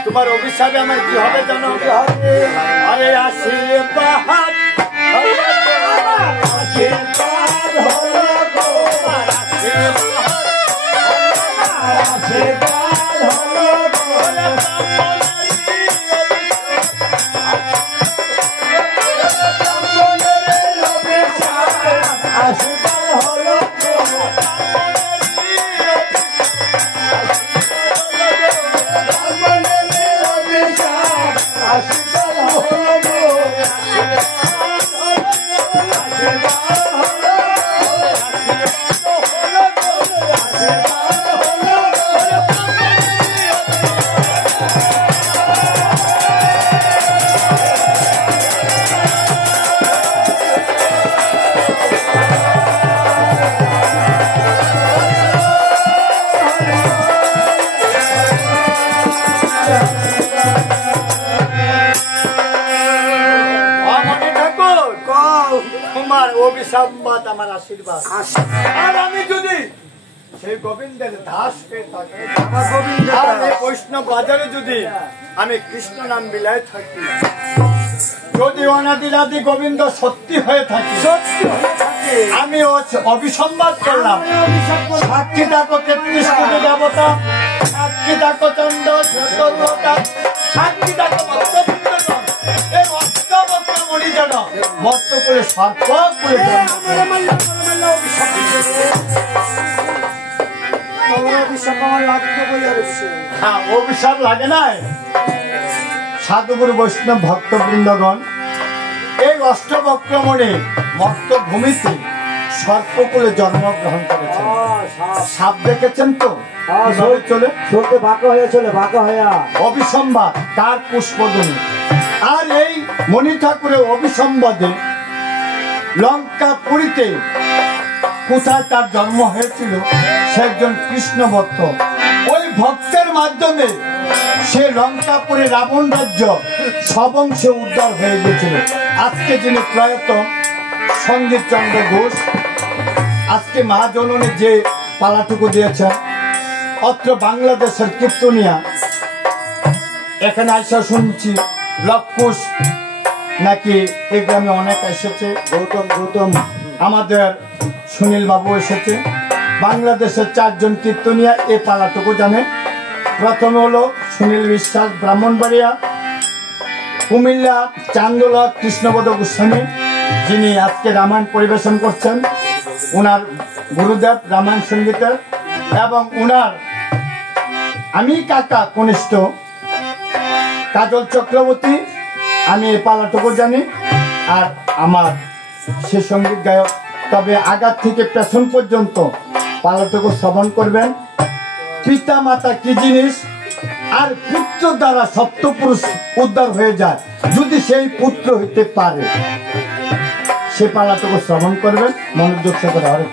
তোমার অভিশাপে আমার কি হবে জানো? আরে আশীর্বাদ, আশীর্বাদ হলো তোমার, আশীর্বাদ হলো তোমার। অভিসম্বাদ আমার আশীর্বাদ। আর আমি যদি সেই গোবিন্দের দাস পেয়ে থাকি, আর এই বৈষ্ণব বাজারে যদি আমি কৃষ্ণ নাম বিলায় থাকি, যদি অনাদিরাদি গোবিন্দ সত্যি হয়ে থাকে, আমি অভিসম্বাদ করলাম। সাক্ষী থাকো 33 কোটি দেবতা, সাক্ষী থাকো চন্দ্র সত্যতা, সাক্ষী থাকো মত্তবৃন্দগণ, এই অষ্টবক্রমণি যেন মত্ত করে সর্প করে অভিশাপ লাগে নাই। সাধুগুরু বৈষ্ণব ভক্তবৃন্দগণ, এই অষ্টবক্রমণে মত্তভূমিতে সর্পকুলে জন্মগ্রহণ করেছেন। সাপ দেখেছেন তো চলে চলতে বাঁকা হয়ে চলে বাঁকা হয়ে অভিসম্বাদ তার পুষ্পদনী। আর এই মণি ঠাকুরের অভিসম্বাদে লঙ্কা পুরীতে কোথায় তার জন্ম হয়েছিল, সে একজন কৃষ্ণ ভক্ত। ওই ভক্তের মাধ্যমে সে লঙ্কাপুরে রাবণ রাজ্য সবংশে উদ্ধার হয়ে গেছিল। আজকে যিনি প্রয়াত সঙ্গীত চন্দ্র ঘোষ, আজকে মহাজননী যে পালাটুকু দিয়েছেন, অত্র বাংলাদেশের কীর্তনিয়া, এখানে আসা শুনছি লক্ষুষ নাকি এই গ্রামে অনেক এসেছে। গৌতম আমাদের সুনীল বাবু এসেছে। বাংলাদেশের 4 জন কীর্তনিয়া এই পালাটুকু জানে। প্রথমে হলো সুনীল বিশ্বাস ব্রাহ্মণবাড়িয়া, কুমিল্লা চান্দোলা কৃষ্ণপদ গোস্বামী, যিনি আজকে রামায়ণ পরিবেশন করছেন, উনার গুরুদেব রামায়ণ সঙ্গীতের, এবং উনার আমি কাকা কনিষ্ঠ কাজল চক্রবর্তী, আমি এই পালাটুকু জানি। আর আমার সে সঙ্গীত গায়ক, তবে আগার থেকে পেছন পর্যন্ত পালাটুকু শ্রবণ করবেন। পিতা মাতা কি জিনিস, আর পুত্র দ্বারা সপ্তপুরুষ উদ্ধার হয়ে যায়, যদি সেই পুত্র হইতে পারে, সে পালাটুকু শ্রবণ করবেন মনোযোগ সহকারে।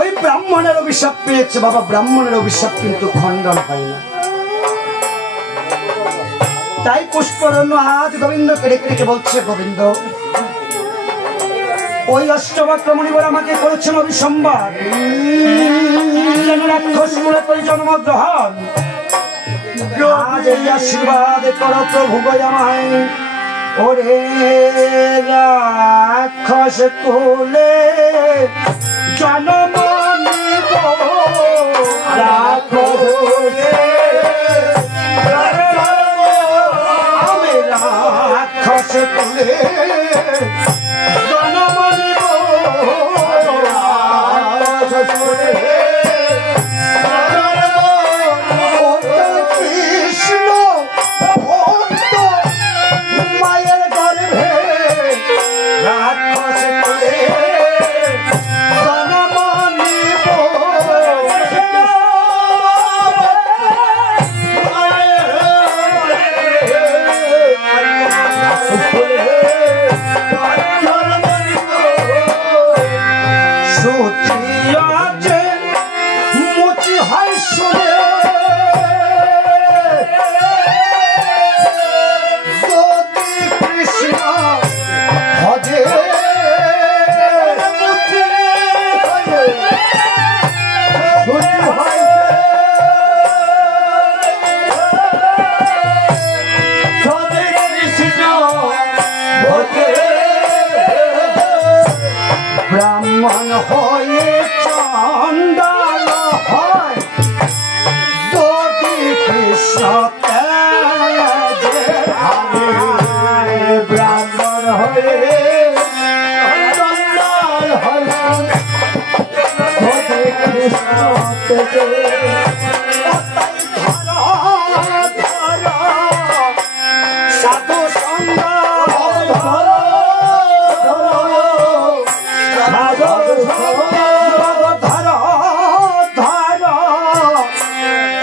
ওই ব্রাহ্মণের অভিশাপ পেয়েছে বাবা, ব্রাহ্মণের অভিশাপ কিন্তু খণ্ডন হয় না। তাই পুষ্পরণ্য আজ গোবিন্দ কেড়ে কেড়ে বলছে, গোবিন্দ ওই অষ্টবক্রমণি বলে আমাকে করেছেন অভিসম্বাদ, যেন রাক্ষস মূলে করে জন্মগ্রহণ। আজ এই আশীর্বাদ করো প্রভু গো আমায়, ওরে রাক্ষস কুলে জন্ম নিব, আমি রাক্ষস কুলে জন্ম নিব, কৃষ্ণ ভক্ত মায়ের গর্ভে রাক্ষস কুলে জন্ম নিব, সুচিয়াছে মুচি হাই শুনে যদি কৃষ্ণ ভজে, ব্রাহ্মণ হয়ে চণ্ডাল হয়, যদি কৃষ্ণ তেজে, ব্রাহ্মণ হয়ে চণ্ডাল হয়, যদি কৃষ্ণ তেজে, সাধু সঙ্গ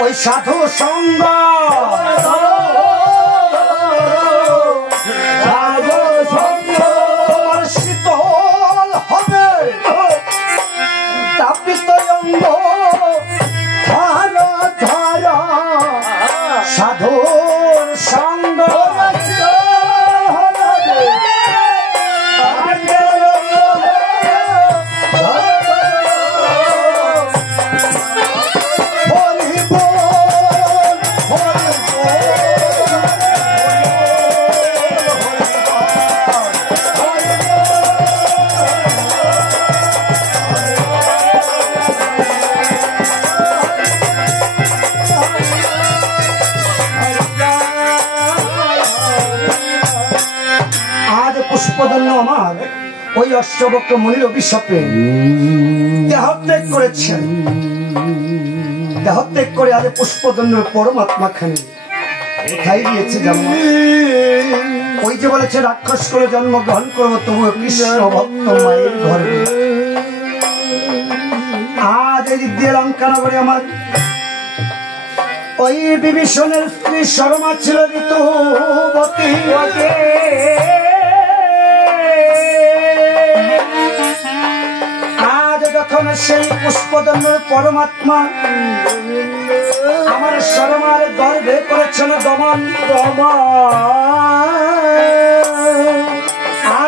ওই সাধু সঙ্গ শীতল হবে, তাপিত অঙ্গ ধর ধর সাধুর সঙ্গ। পুষ্পদন্য আমার ওই অষ্টবক্র মুনির অভিশাপে দেহত্যাগ করেছেন। দেহত্যাগ করে আজ পুষ্পদন্যর পরমাত্মা খানি কোথায় গিয়েছে জন্ম? ওই যে বলেছে রাক্ষস করে জন্মগ্রহণ করবো, তবু কৃষ্ণ ভক্ত মায়ের ঘরে। আজ এই দিক দিয়ে লঙ্কা নগরে আমার ওই বিভীষণের স্ত্রী শর্মা ছিল ঋতুবতী। আজ যখন সেই পুষ্পদন্যর পরমাত্মা আমার শর্মার গর্ভে করেছেন দমন,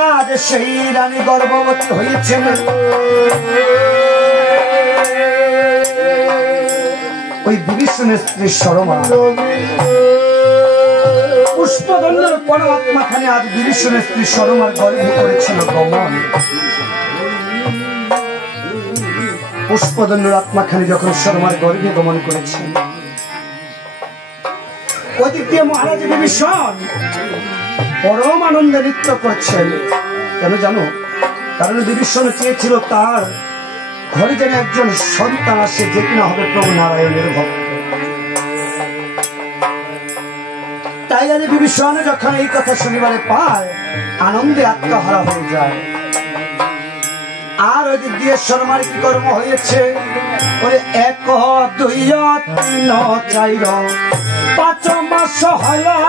আজ সেই রানী গর্ভবতী হয়েছেন। ওই বিভীষণের স্ত্রী শর্মা পুষ্পদন্যের পরমাত্মা খানে আজ বিভীষণের স্ত্রী শর্মার গর্ভে করেছিল দমন। পুষ্পদন্যের আত্মাখানি যখন শর্মার গর্ভে গমন করেছেন, ওদিক দিয়ে মহারাজ বিভীষণ পরম আনন্দে নৃত্য করছেন। কেন জানো? কারণ বিভীষণ চেয়েছিল তার ঘরে যেন একজন সন্তান আসে যে কিনা হবে প্রভু নারায়ণের ভক্ত। তাই জানি বিভীষণ যখন এই কথা শনিবারে পায়, আনন্দে আত্মহারা হয়ে যায়। আর ওই দিক দিয়ে শর্মার কি কর্ম হয়েছে? ওরে 1 2 3 4 5 মাস হল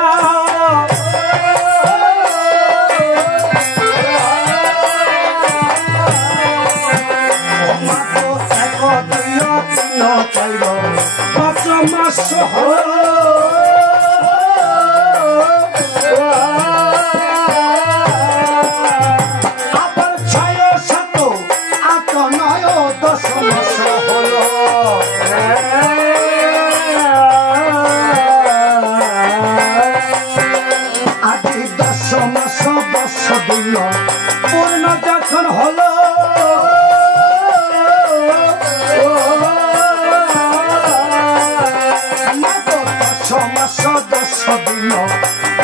পূর্ণ যখন হলো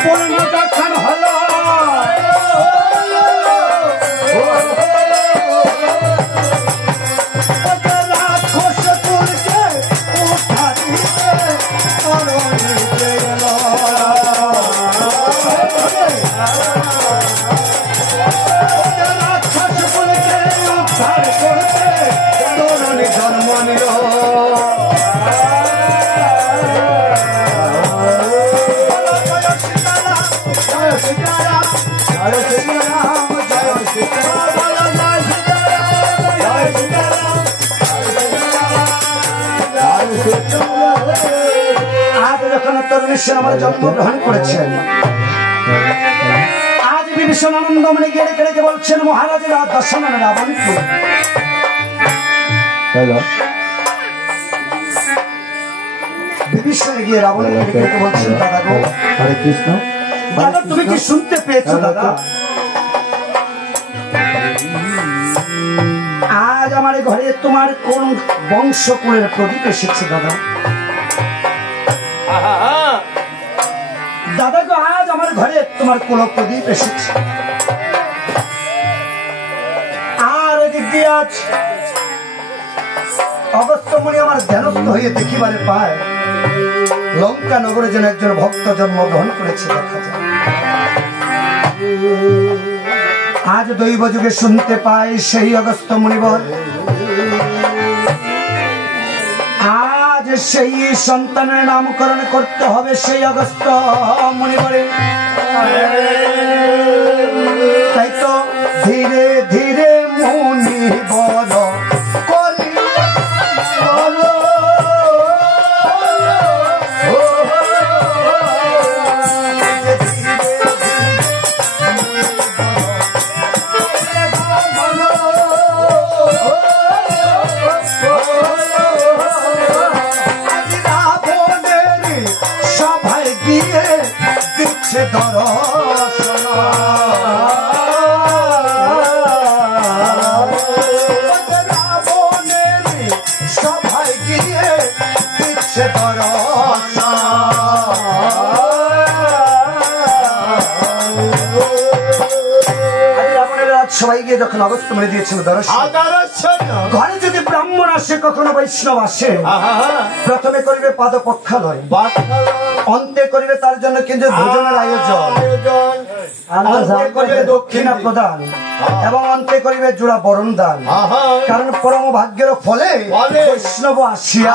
পূর্ণ যখন হলো আমার জন্মগ্রহণ করেছেন। আজ বিভীষণ আনন্দমণি গিয়ে রেখে রেখে বলছেন মহারাজের দর্শনের রাবণকে। বিভীষণ গিয়ে রাবণকে রেখে রেখে বলছেন দাদা গো, হরে কৃষ্ণ, দাদা তুমি কি শুনতে পেয়েছো দাদা? আজ আমার ঘরে তোমার কোন বংশকুলের প্রদীপ এসেছে দাদা? দাদা গো, আজ আমার ঘরে তোমার কুল প্রদীপ এসেছে। আর ওদিক দিয়ে আজ অগস্ত্যমুনি আমার ধ্যানস্থ হয়ে দেখিবারে পায় লঙ্কা নগরে যেন একজন ভক্ত জন্মগ্রহণ করেছে দেখা যায়। আজ দৈব যুগে শুনতে পাই সেই অগস্ত্যমুনিবর আজ সেই সন্তানের নামকরণ করতে হবে সেই অগস্ত্য মুনিবরে। তাই তো ধীরে ধীরে মুনি বল করি সভায় গিয়ে দিচ্ছে দর্শন। সবাই গিয়ে যখন অবস্থা মেরে দিয়েছিল ঘরে যদি ব্রাহ্মণ আসে কখনো বৈষ্ণব আসে প্রথমে করিবে পাদ পক্ষালয় অন্তে করিবে তার জন্য কিন্তু ভোজনের আয়োজন করিবে দক্ষিণা প্রদান এবং অন্তে করিবে জোড়া বরণ দান কারণ পরম ভাগ্যের ফলে বৈষ্ণব আসিয়া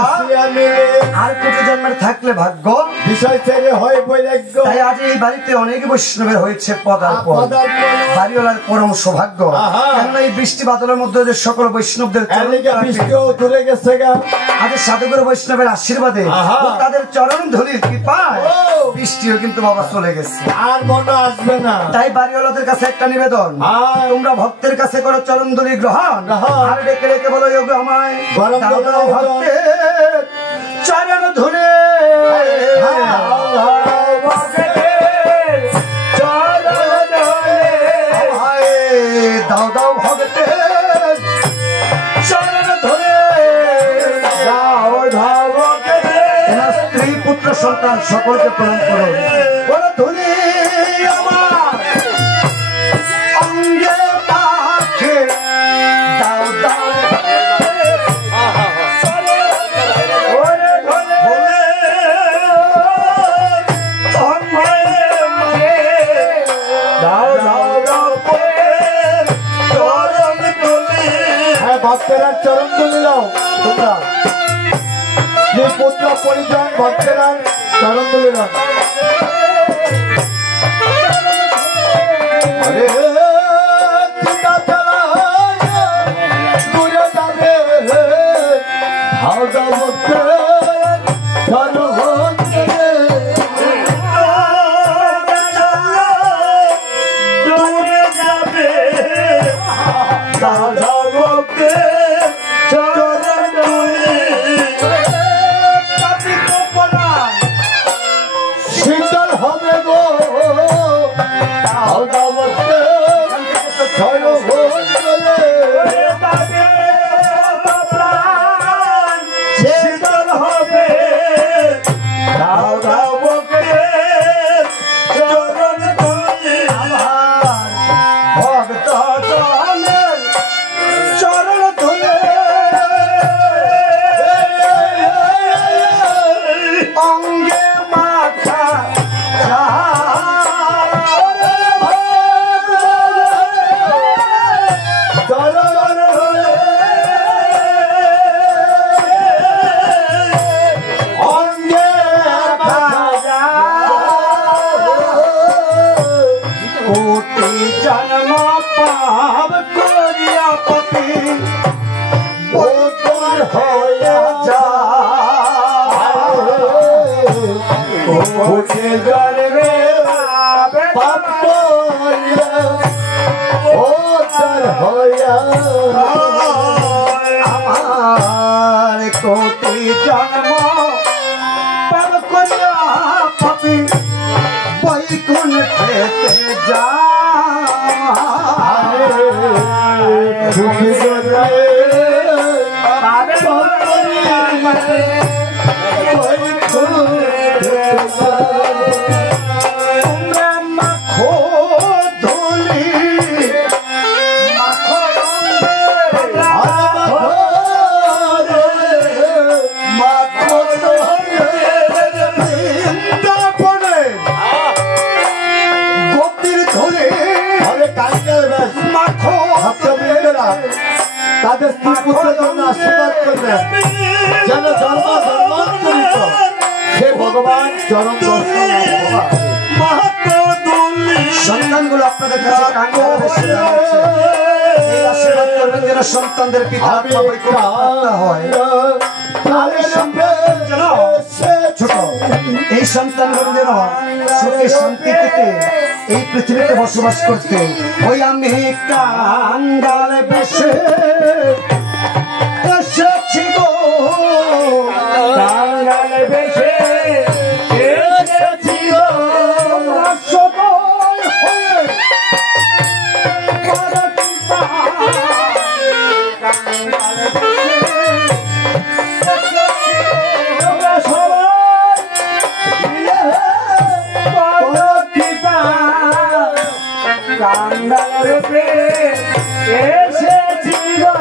আর কোটি জন্মের থাকলে ভাগ্য বিষয় ছেড়ে হয় বৈরাগ্য তাই আজ এই বাড়িতে অনেক বৈষ্ণবের হয়েছে পদার্পণ বাড়িওয়ালার পরম সৌভাগ্য কেননা এই বৃষ্টি বাদলের মধ্যে যে সকল বৈষ্ণবদের তুলে গেছে আজ সাধুগুরু বৈষ্ণবের আশীর্বাদে তাদের চরণ ধুলির কৃপায় বৃষ্টিও কিন্তু বাবা চলে গেছে আর মনে আসবে না তাই বাড়িওয়ালাদের কাছে একটা নিবেদন তোমরা ভক্তের কাছে করো চরণ ধুলি গ্রহণ আর ডেকে ডেকে বলো যোগ আমায় ভক্তের চরণ ধুলে দাও দাও ভক্তের চরণ ধরে স্ত্রী পুত্র সন্তান সকলকে প্রণাম করো বলো ধুলি আমার অঙ্গে পাখে দাও দাও ভক্তেরা চরণ তুলে দাও তোমরা যে পুত্র পরিজন ভক্তেরা চরণ তুলে দাও আরে পিতা ছাড়া দূরে যাবে হাওদা ভক্তে শীতল হবে গো শীতল হবে আমার কোটি জন্ম পাপ করিয়া পাপি বৈকুণ্ঠেতে যা তাদের স্ত্রী পুত্রের জন্য আশীর্বাদ করবেন যেন জন্ম জন্মান্তরিত সে ভগবান চরম দর্শন সন্তানগুলো আপনাদের কাছে এই আশীর্বাদ করবেন যেন সন্তানদের পিতা হয় ছোট এই সন্তানগুলো যেন সুখে শান্তিতে এই পৃথিবীতে বসবাস করতে ওই আমি কাঙ্গাল বেশে এসেছি গো কাঙ্গাল বেশে এসেছি গো সদয় হয়ে কাঙ্গাল বেশে এসেছি গো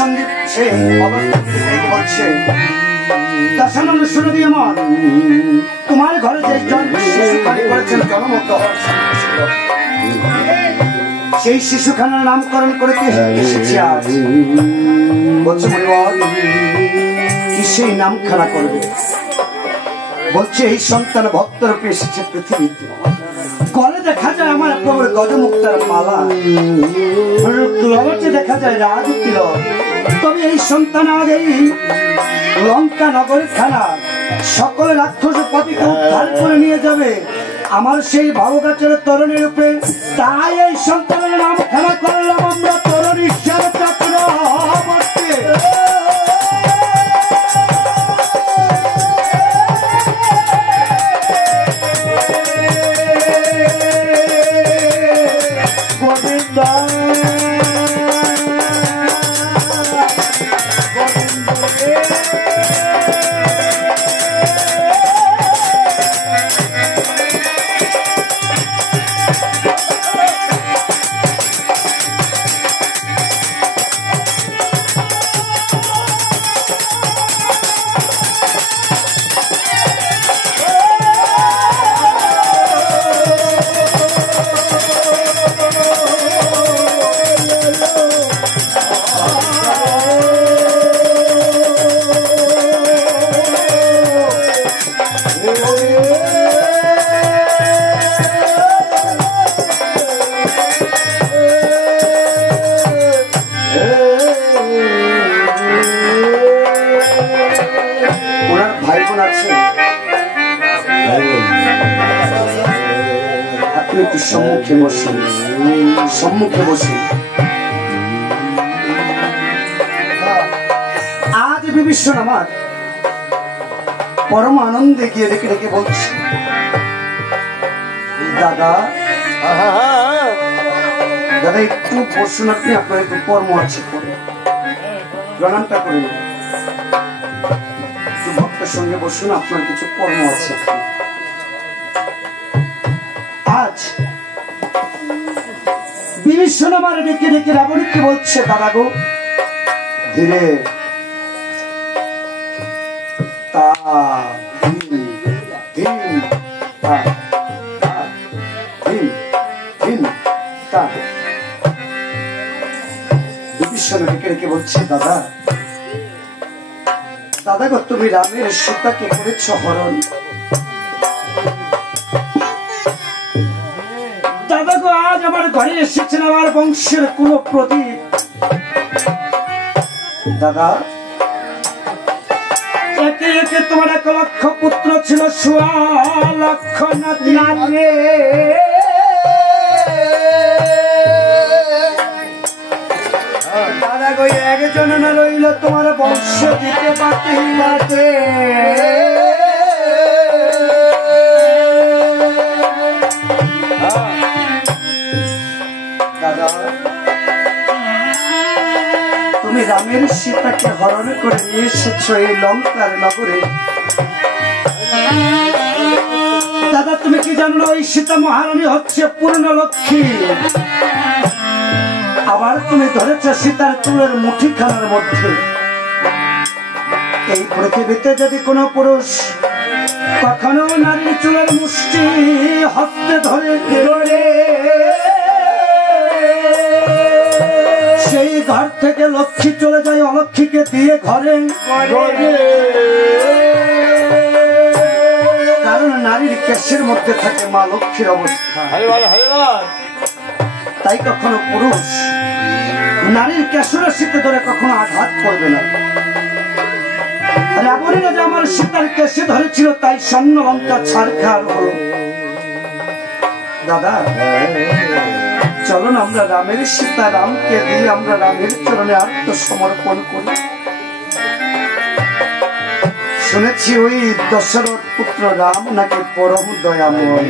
সঙ্গীত সে বলছে দশানন্দ শুনে দিয়ে মন তোমার ঘরে যে করেছেন জনমুক্ত সেই শিশুখানার নামকরণ করে এসেছি আজ বলছে কি সেই নামখানা করবে বলছে এই সন্তান ভক্তর রূপে এসেছে পৃথিবীতে গলে দেখা যায় আমার প্রভুর গজমুক্তার মালা ক্লবতে দেখা যায় রাজ তিলক তবে এই সন্তান আজ এই লঙ্কা নগর খানা সকল রাক্ষস পতিকে উদ্ধার করে নিয়ে যাবে আমার সেই ভাবগাছের তরুণী রূপে তাই এই সন্তানের নাম খেলা করলাম আমরা তরুণ ঈশ্বর চক্রবর্তী সম্মুখে বসুন সম্মুখে বসুন আজ বিভীষণ আমার পরম আনন্দে গিয়ে রেখে রেখে বলছি দাদা দাদা একটু বসুন আপনি আপনার একটু কর্ম আছে প্রণামটা করে নেন একটু ভক্তের সঙ্গে বসুন আপনার কিছু কর্ম আছে আজ বিভীষণ আমার ডেকে ডেকে রাবণীকে বলছে দাদা গো ধীরে বিভীষণ ডেকে ডেকে বলছে দাদা দাদা গো তুমি রামের সীতাকে করেছ হরণ দাদা গো আজ আমার ঘরে এসেছেন আমার বংশের কোন প্রদীপ দাদা একে একে তোমার 1 লক্ষ পুত্র ছিল 1.5 লক্ষ নাতি দাদা গো একজন না রইল তোমার বংশ দিতে পারতে তুমি রামের সীতাকে হরণ করে নিয়ে এসেছ এই লঙ্কার নগরে দাদা তুমি কি জানো এই সীতা মহারানী হচ্ছে পূর্ণ লক্ষ্মী আবার তুমি ধরেছ সীতার চুলের মুঠিখানার মধ্যে। এই পৃথিবীতে যদি কোনো পুরুষ কখনো নারীর চুলের মুষ্টি হস্তে ধরে সেই ঘর থেকে লক্ষ্মী চলে যায় অলক্ষ্মীকে দিয়ে ঘরে। কারণ নারীর কেশের মধ্যে থাকে মা লক্ষ্মীর অবস্থা। তাই কখনো পুরুষ নারীর কেশরাশিতে ধরে কখনো আঘাত করবে না। রাবণীরা যে আমার সীতার কেশে ধরেছিল তাই স্বর্ণ লঙ্কা ছাড়খার হলো। দাদা চলো না আমরা রামের সীতা রামকে দিয়ে আমরা রামের চরণে আত্মসমর্পণ করি। শুনেছি ওই দশরথ পুত্র রাম নাকি পরম দয়াময়।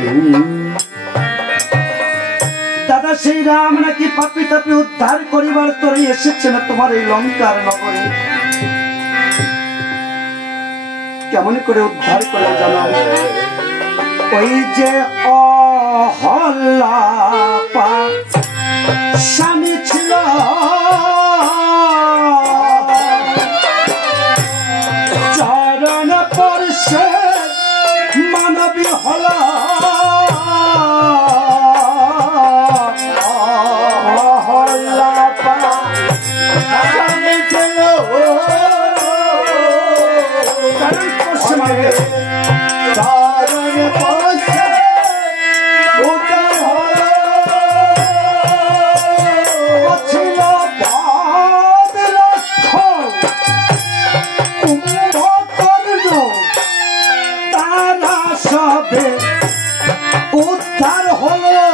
দাদা সেই রাম নাকি পাপি তাপি উদ্ধার করিবার তরে এসেছে না তোমার এই লঙ্কার নগরে। কেমন করে উদ্ধার করে জানো? ওই যে অহল্লা স্বামী ছিল চরণ পরশে মানবী হল অহল্লা স্বামী ছিল উদ্ধার হলো।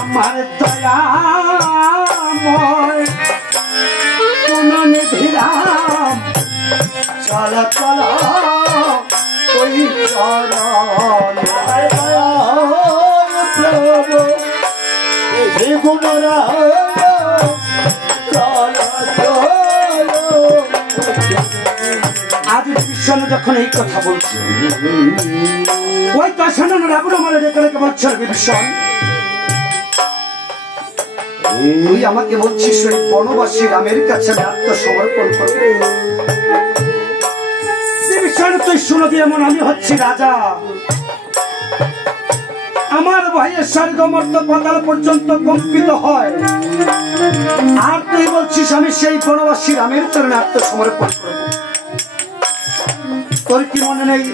আমার দয়াময় পুননিধিরাম চল চল ওই আজ বিশ্বনে যখন এই কথা বলছে ওই দশানন রাবণ মারা ডেকে বলছে বিভীষণ তুই আমাকে বলছিস ওই বনবাসী রামের কাছে আমি আত্মসমর্পণ করবো। তুই শুনো এমন আমি হচ্ছি রাজা, আমার ভাইয়ের স্বর্গ মর্ত পাতাল পর্যন্ত কম্পিত হয়, আর তুই বলছিস আমি সেই বনবাসী রামের চরণে আত্মসমর্পণ করবো। তোর কি মনে নেই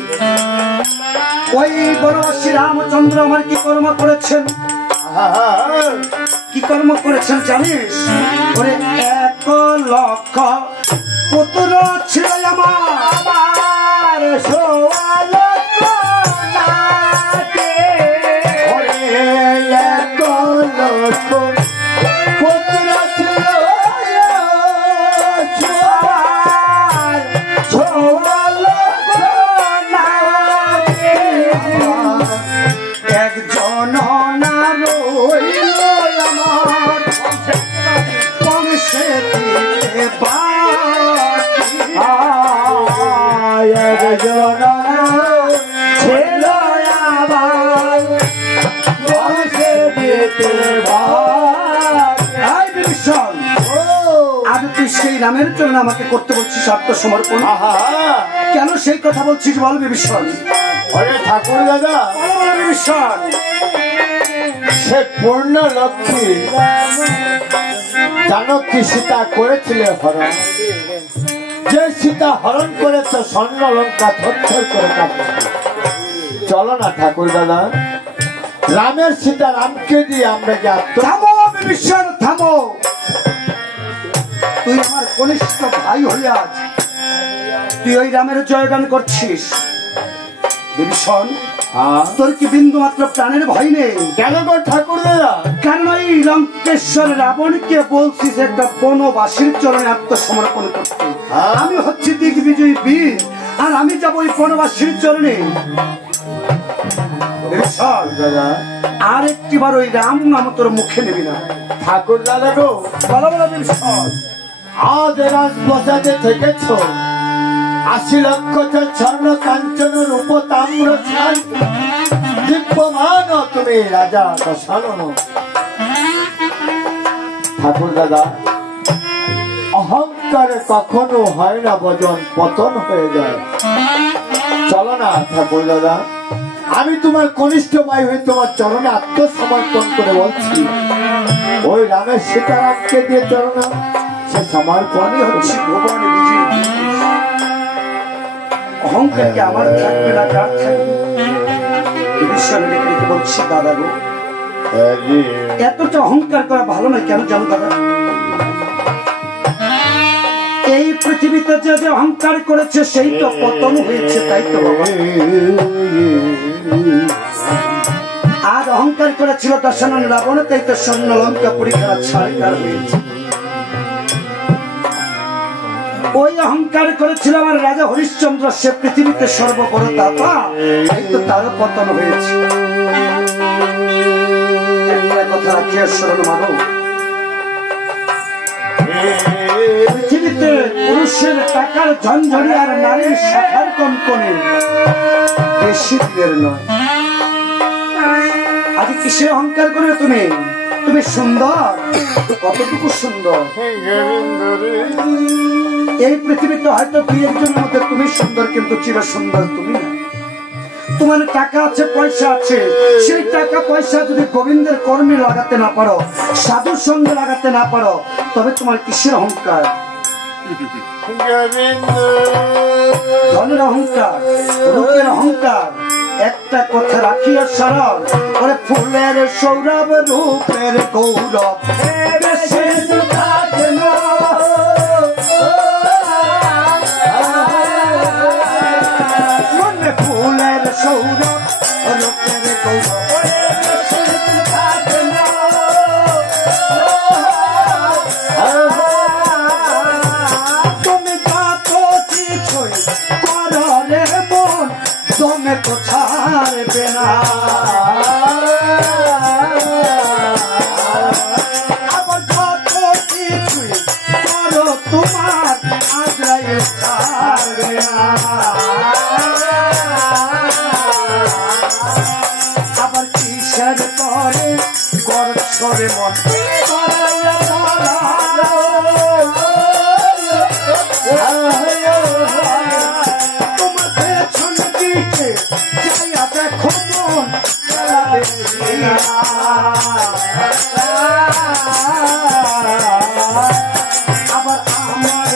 ওই বনবাসী রামচন্দ্র আমার কি কর্ম করেছেন? কি কর্ম করেছেন জানিস? ওরে 1 লক্ষ পুত্র ছিল আমার, 1.25 লক্ষ ওরে 1 লক্ষ পুত্র ছিল 1.25 লক্ষ একজন না রইল আমার বংশে একজন ছিল আমার বংশে আজ তুই সেই রামের জন্য আমাকে করতে বলছিস আত্মসমর্পণ? কেন সেই কথা বলছিস বল বিভীষণ? ঠাকুর দাদা বিভীষণ সে পূর্ণ লক্ষ্মী জানকী সীতা করেছিল হরণ, যে সীতা হরণ করেছে স্বর্ণ লঙ্কা থরথর করে কাঁপছে। চলো না ঠাকুর দাদা, রামের সীতা রামকে দিয়ে আমরা কি থামো বিভীষণ থামো। তুই আমার কনিষ্ঠ ভাই হয়ে আজ তুই ওই রামের জয়গান করছিস। বিভীষণ, তোর কি বিন্দু মাত্র প্রাণের ভয় নেই? কেন গো ঠাকুর দাদা? কারণ ওই লঙ্কেশ্বর রাবণকে বলছিস একটা বনবাসীর চরণে আত্মসমর্পণ করতে। আমি হচ্ছি দিগ্বিজয়ী বীর, আর আমি যাবো ওই বনবাসীর চরণে। দাদা, আর একটিবার ওই রাম নাম তোর মুখে নেবি না। ঠাকুর দাদা গো, বলো বলো বিভীষণ। আজ রাজপ্রসাদে থেকেছ 80 লক্ষ স্বর্ণ কাঞ্চন রূপ তাম্র দিব্যমান তুমি রাজা দশানন। ঠাকুর দাদা, অহংকার কখনো হয় না বজন, পতন হয়ে যায়। চলো না ঠাকুর দাদা, আমি তোমার কনিষ্ঠ ভাই হয়ে তোমার চরণে আত্মসমর্পণ করে বলছি, ওই রামের সীতারামকে দিয়ে চলো না। সে সমর্পণই হচ্ছে ভুবনে বিজয়ী। অহংকার কি আমার থাকবে না? কার থাকবে? বলছি দাদা গো, এতটা অহংকার করা ভালো নয়। কেন জানো দাদা? এই পৃথিবীতে যে যে অহংকার করেছে সেই তো পতন হয়েছে, তাই তো বাবা। আর অহংকার করেছিল দশানন রাবণ, তাই তো স্বর্ণ লঙ্কা পরীক্ষা ছাড়কার হয়েছে। ওই অহংকার করেছিল আমার রাজা হরিশ্চন্দ্র, সে পৃথিবীতে সর্ববড় দাতা, তাই তো তারও পতন হয়েছে। একটা কথা রাখিয়া স্মরণ মানো, পৃথিবীতে পুরুষের টাকার ঝঞ্ঝনি আর নারীর শাখার কনকনে বেশি দিনের নয়। আজ কিসে অহংকার করে তুমি? তুমি সুন্দর, কতটুকু সুন্দর। এই পৃথিবীতে হয়তো দুই একজনের মধ্যে তুমি সুন্দর, কিন্তু চির সুন্দর তুমি না। তোমার টাকা আছে, পয়সা আছে, সেই টাকা পয়সা যদি গোবিন্দের কর্মে লাগাতে না পারো, সাধুর সঙ্গে লাগাতে না পারো, তবে তোমার কিসের অহংকার? ধনের অহংকার, রূপের অহংকার। একটা কথা রাখিয়া সরল, ওরে ফুলের সৌরভ রূপের গৌরব ফুলের সৌরভ রূপের তুমি যত কিছুই করো রে মন, তুমি তো ছাড়বে না। আবার যত কিছুই করো তোমার আজরাই ছাড়বে না। আবার কিসের পরে গর্ষরে মন তোমার পেছন দিকে যাইয়া দেখো মন আবার আমার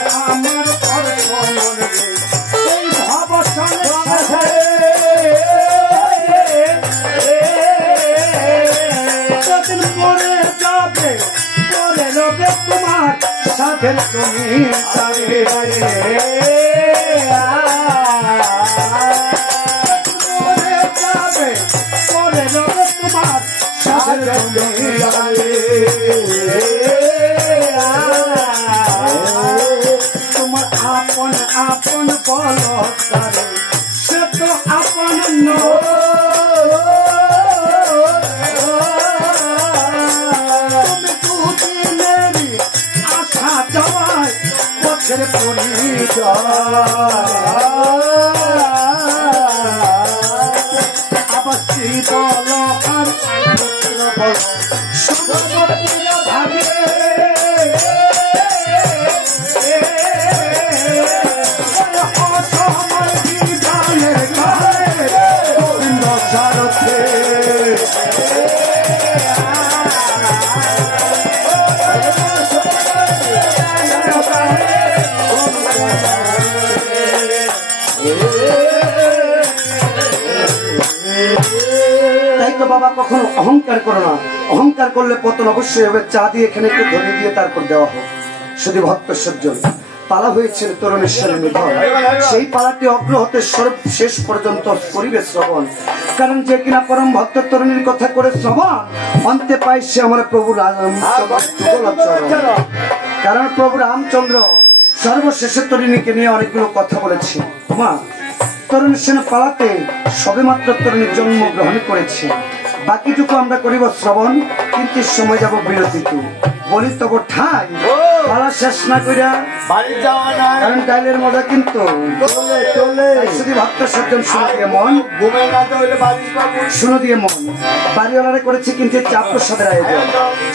এই ভাব মরে যাবে, পরে রবে তোমার সাথে তুমি মরে যাবে, পরে রবে তোমার সাথে তোমার আপন আপন বলো তারে, সে তো আপন পথের আবার কি বলো আর ভাগে অসময় বিধানের কালে গোবিন্দ সারথে তাই তো বাবা কখনো অহংকার করো না। অহংকার করলে পতন অবশ্যই হবে। চা দিয়ে এখানে একটু ধরে দিয়ে তারপর দেওয়া হোক। শুধু ভক্ত সজ্জন পালা হয়েছিল তরুণেশ্বরের নিধন। সেই পালাটি অগ্রহতে শেষ পর্যন্ত করিবে শ্রবণ, কারণ যে কিনা পরম ভক্ত তরুণীর কথা করে শ্রবণ অন্তে পাই সে আমার প্রভু কারণ প্রভু রামচন্দ্র সর্বশেষে তরুণীকে নিয়ে অনেকগুলো কথা বলেছে। মা তরুণ সেন পালাতে সবে মাত্র তরুণীর জন্মগ্রহণ করেছে, বাকিটুকু আমরা করিব শ্রবণ, কিন্তু সময় যাব বিরতিতে। বলি তব ঠাই পালা শেষ না করিয়া বাড়ি যাওয়া না, কারণ ডাইলের মজা কিন্তু শুধু ভক্ত সজ্জন শুনে দিয়ে মন ঘুমে না হইলে বাড়ি যাবো, শুনে দিয়ে মন বাড়িওয়ালারে করেছে কিন্তু চাপ প্রসাদের আয়োজন।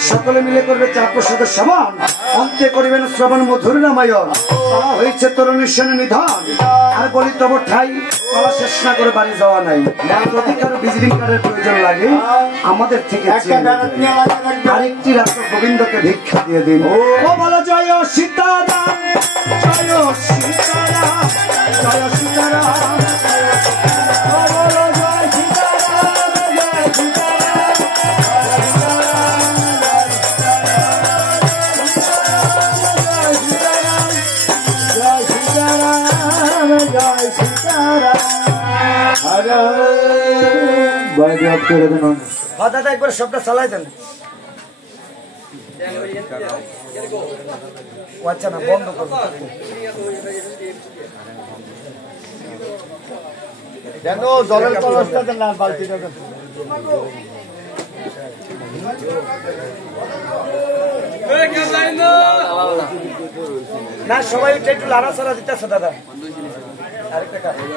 সকলে মিলে করবে চাপ প্রসাদের শ্রবণ, অন্তে করিবেন শ্রবণ মধুর রামায়ণ। পালা হয়েছে তরুণীর সেনে নিধন, আর বলি তব ঠাই পালা শেষ না করে বাড়ি যাওয়া নাই। যদি কারো ভিজিটিং কার্ডের প্রয়োজন লাগে আমাদের থেকে আরেকটি রাত্র গোবিন্দকে ভিক্ষা দিয়ে দিন। ও বলো জয় সীতারাম, জয় সীতারাম, জয় সীতারাম, ও বলো জয় সীতারাম, জয় সীতারাম, জয় সীতারাম, জয় সীতারাম। দাদা একবার সবটা চালাই দেন। আচ্ছা না বন্ধ করবো কেন জলের কলসটা না বালতিটা না, সবাই একটু লাড়া ছাড়া দিতেছে দাদা।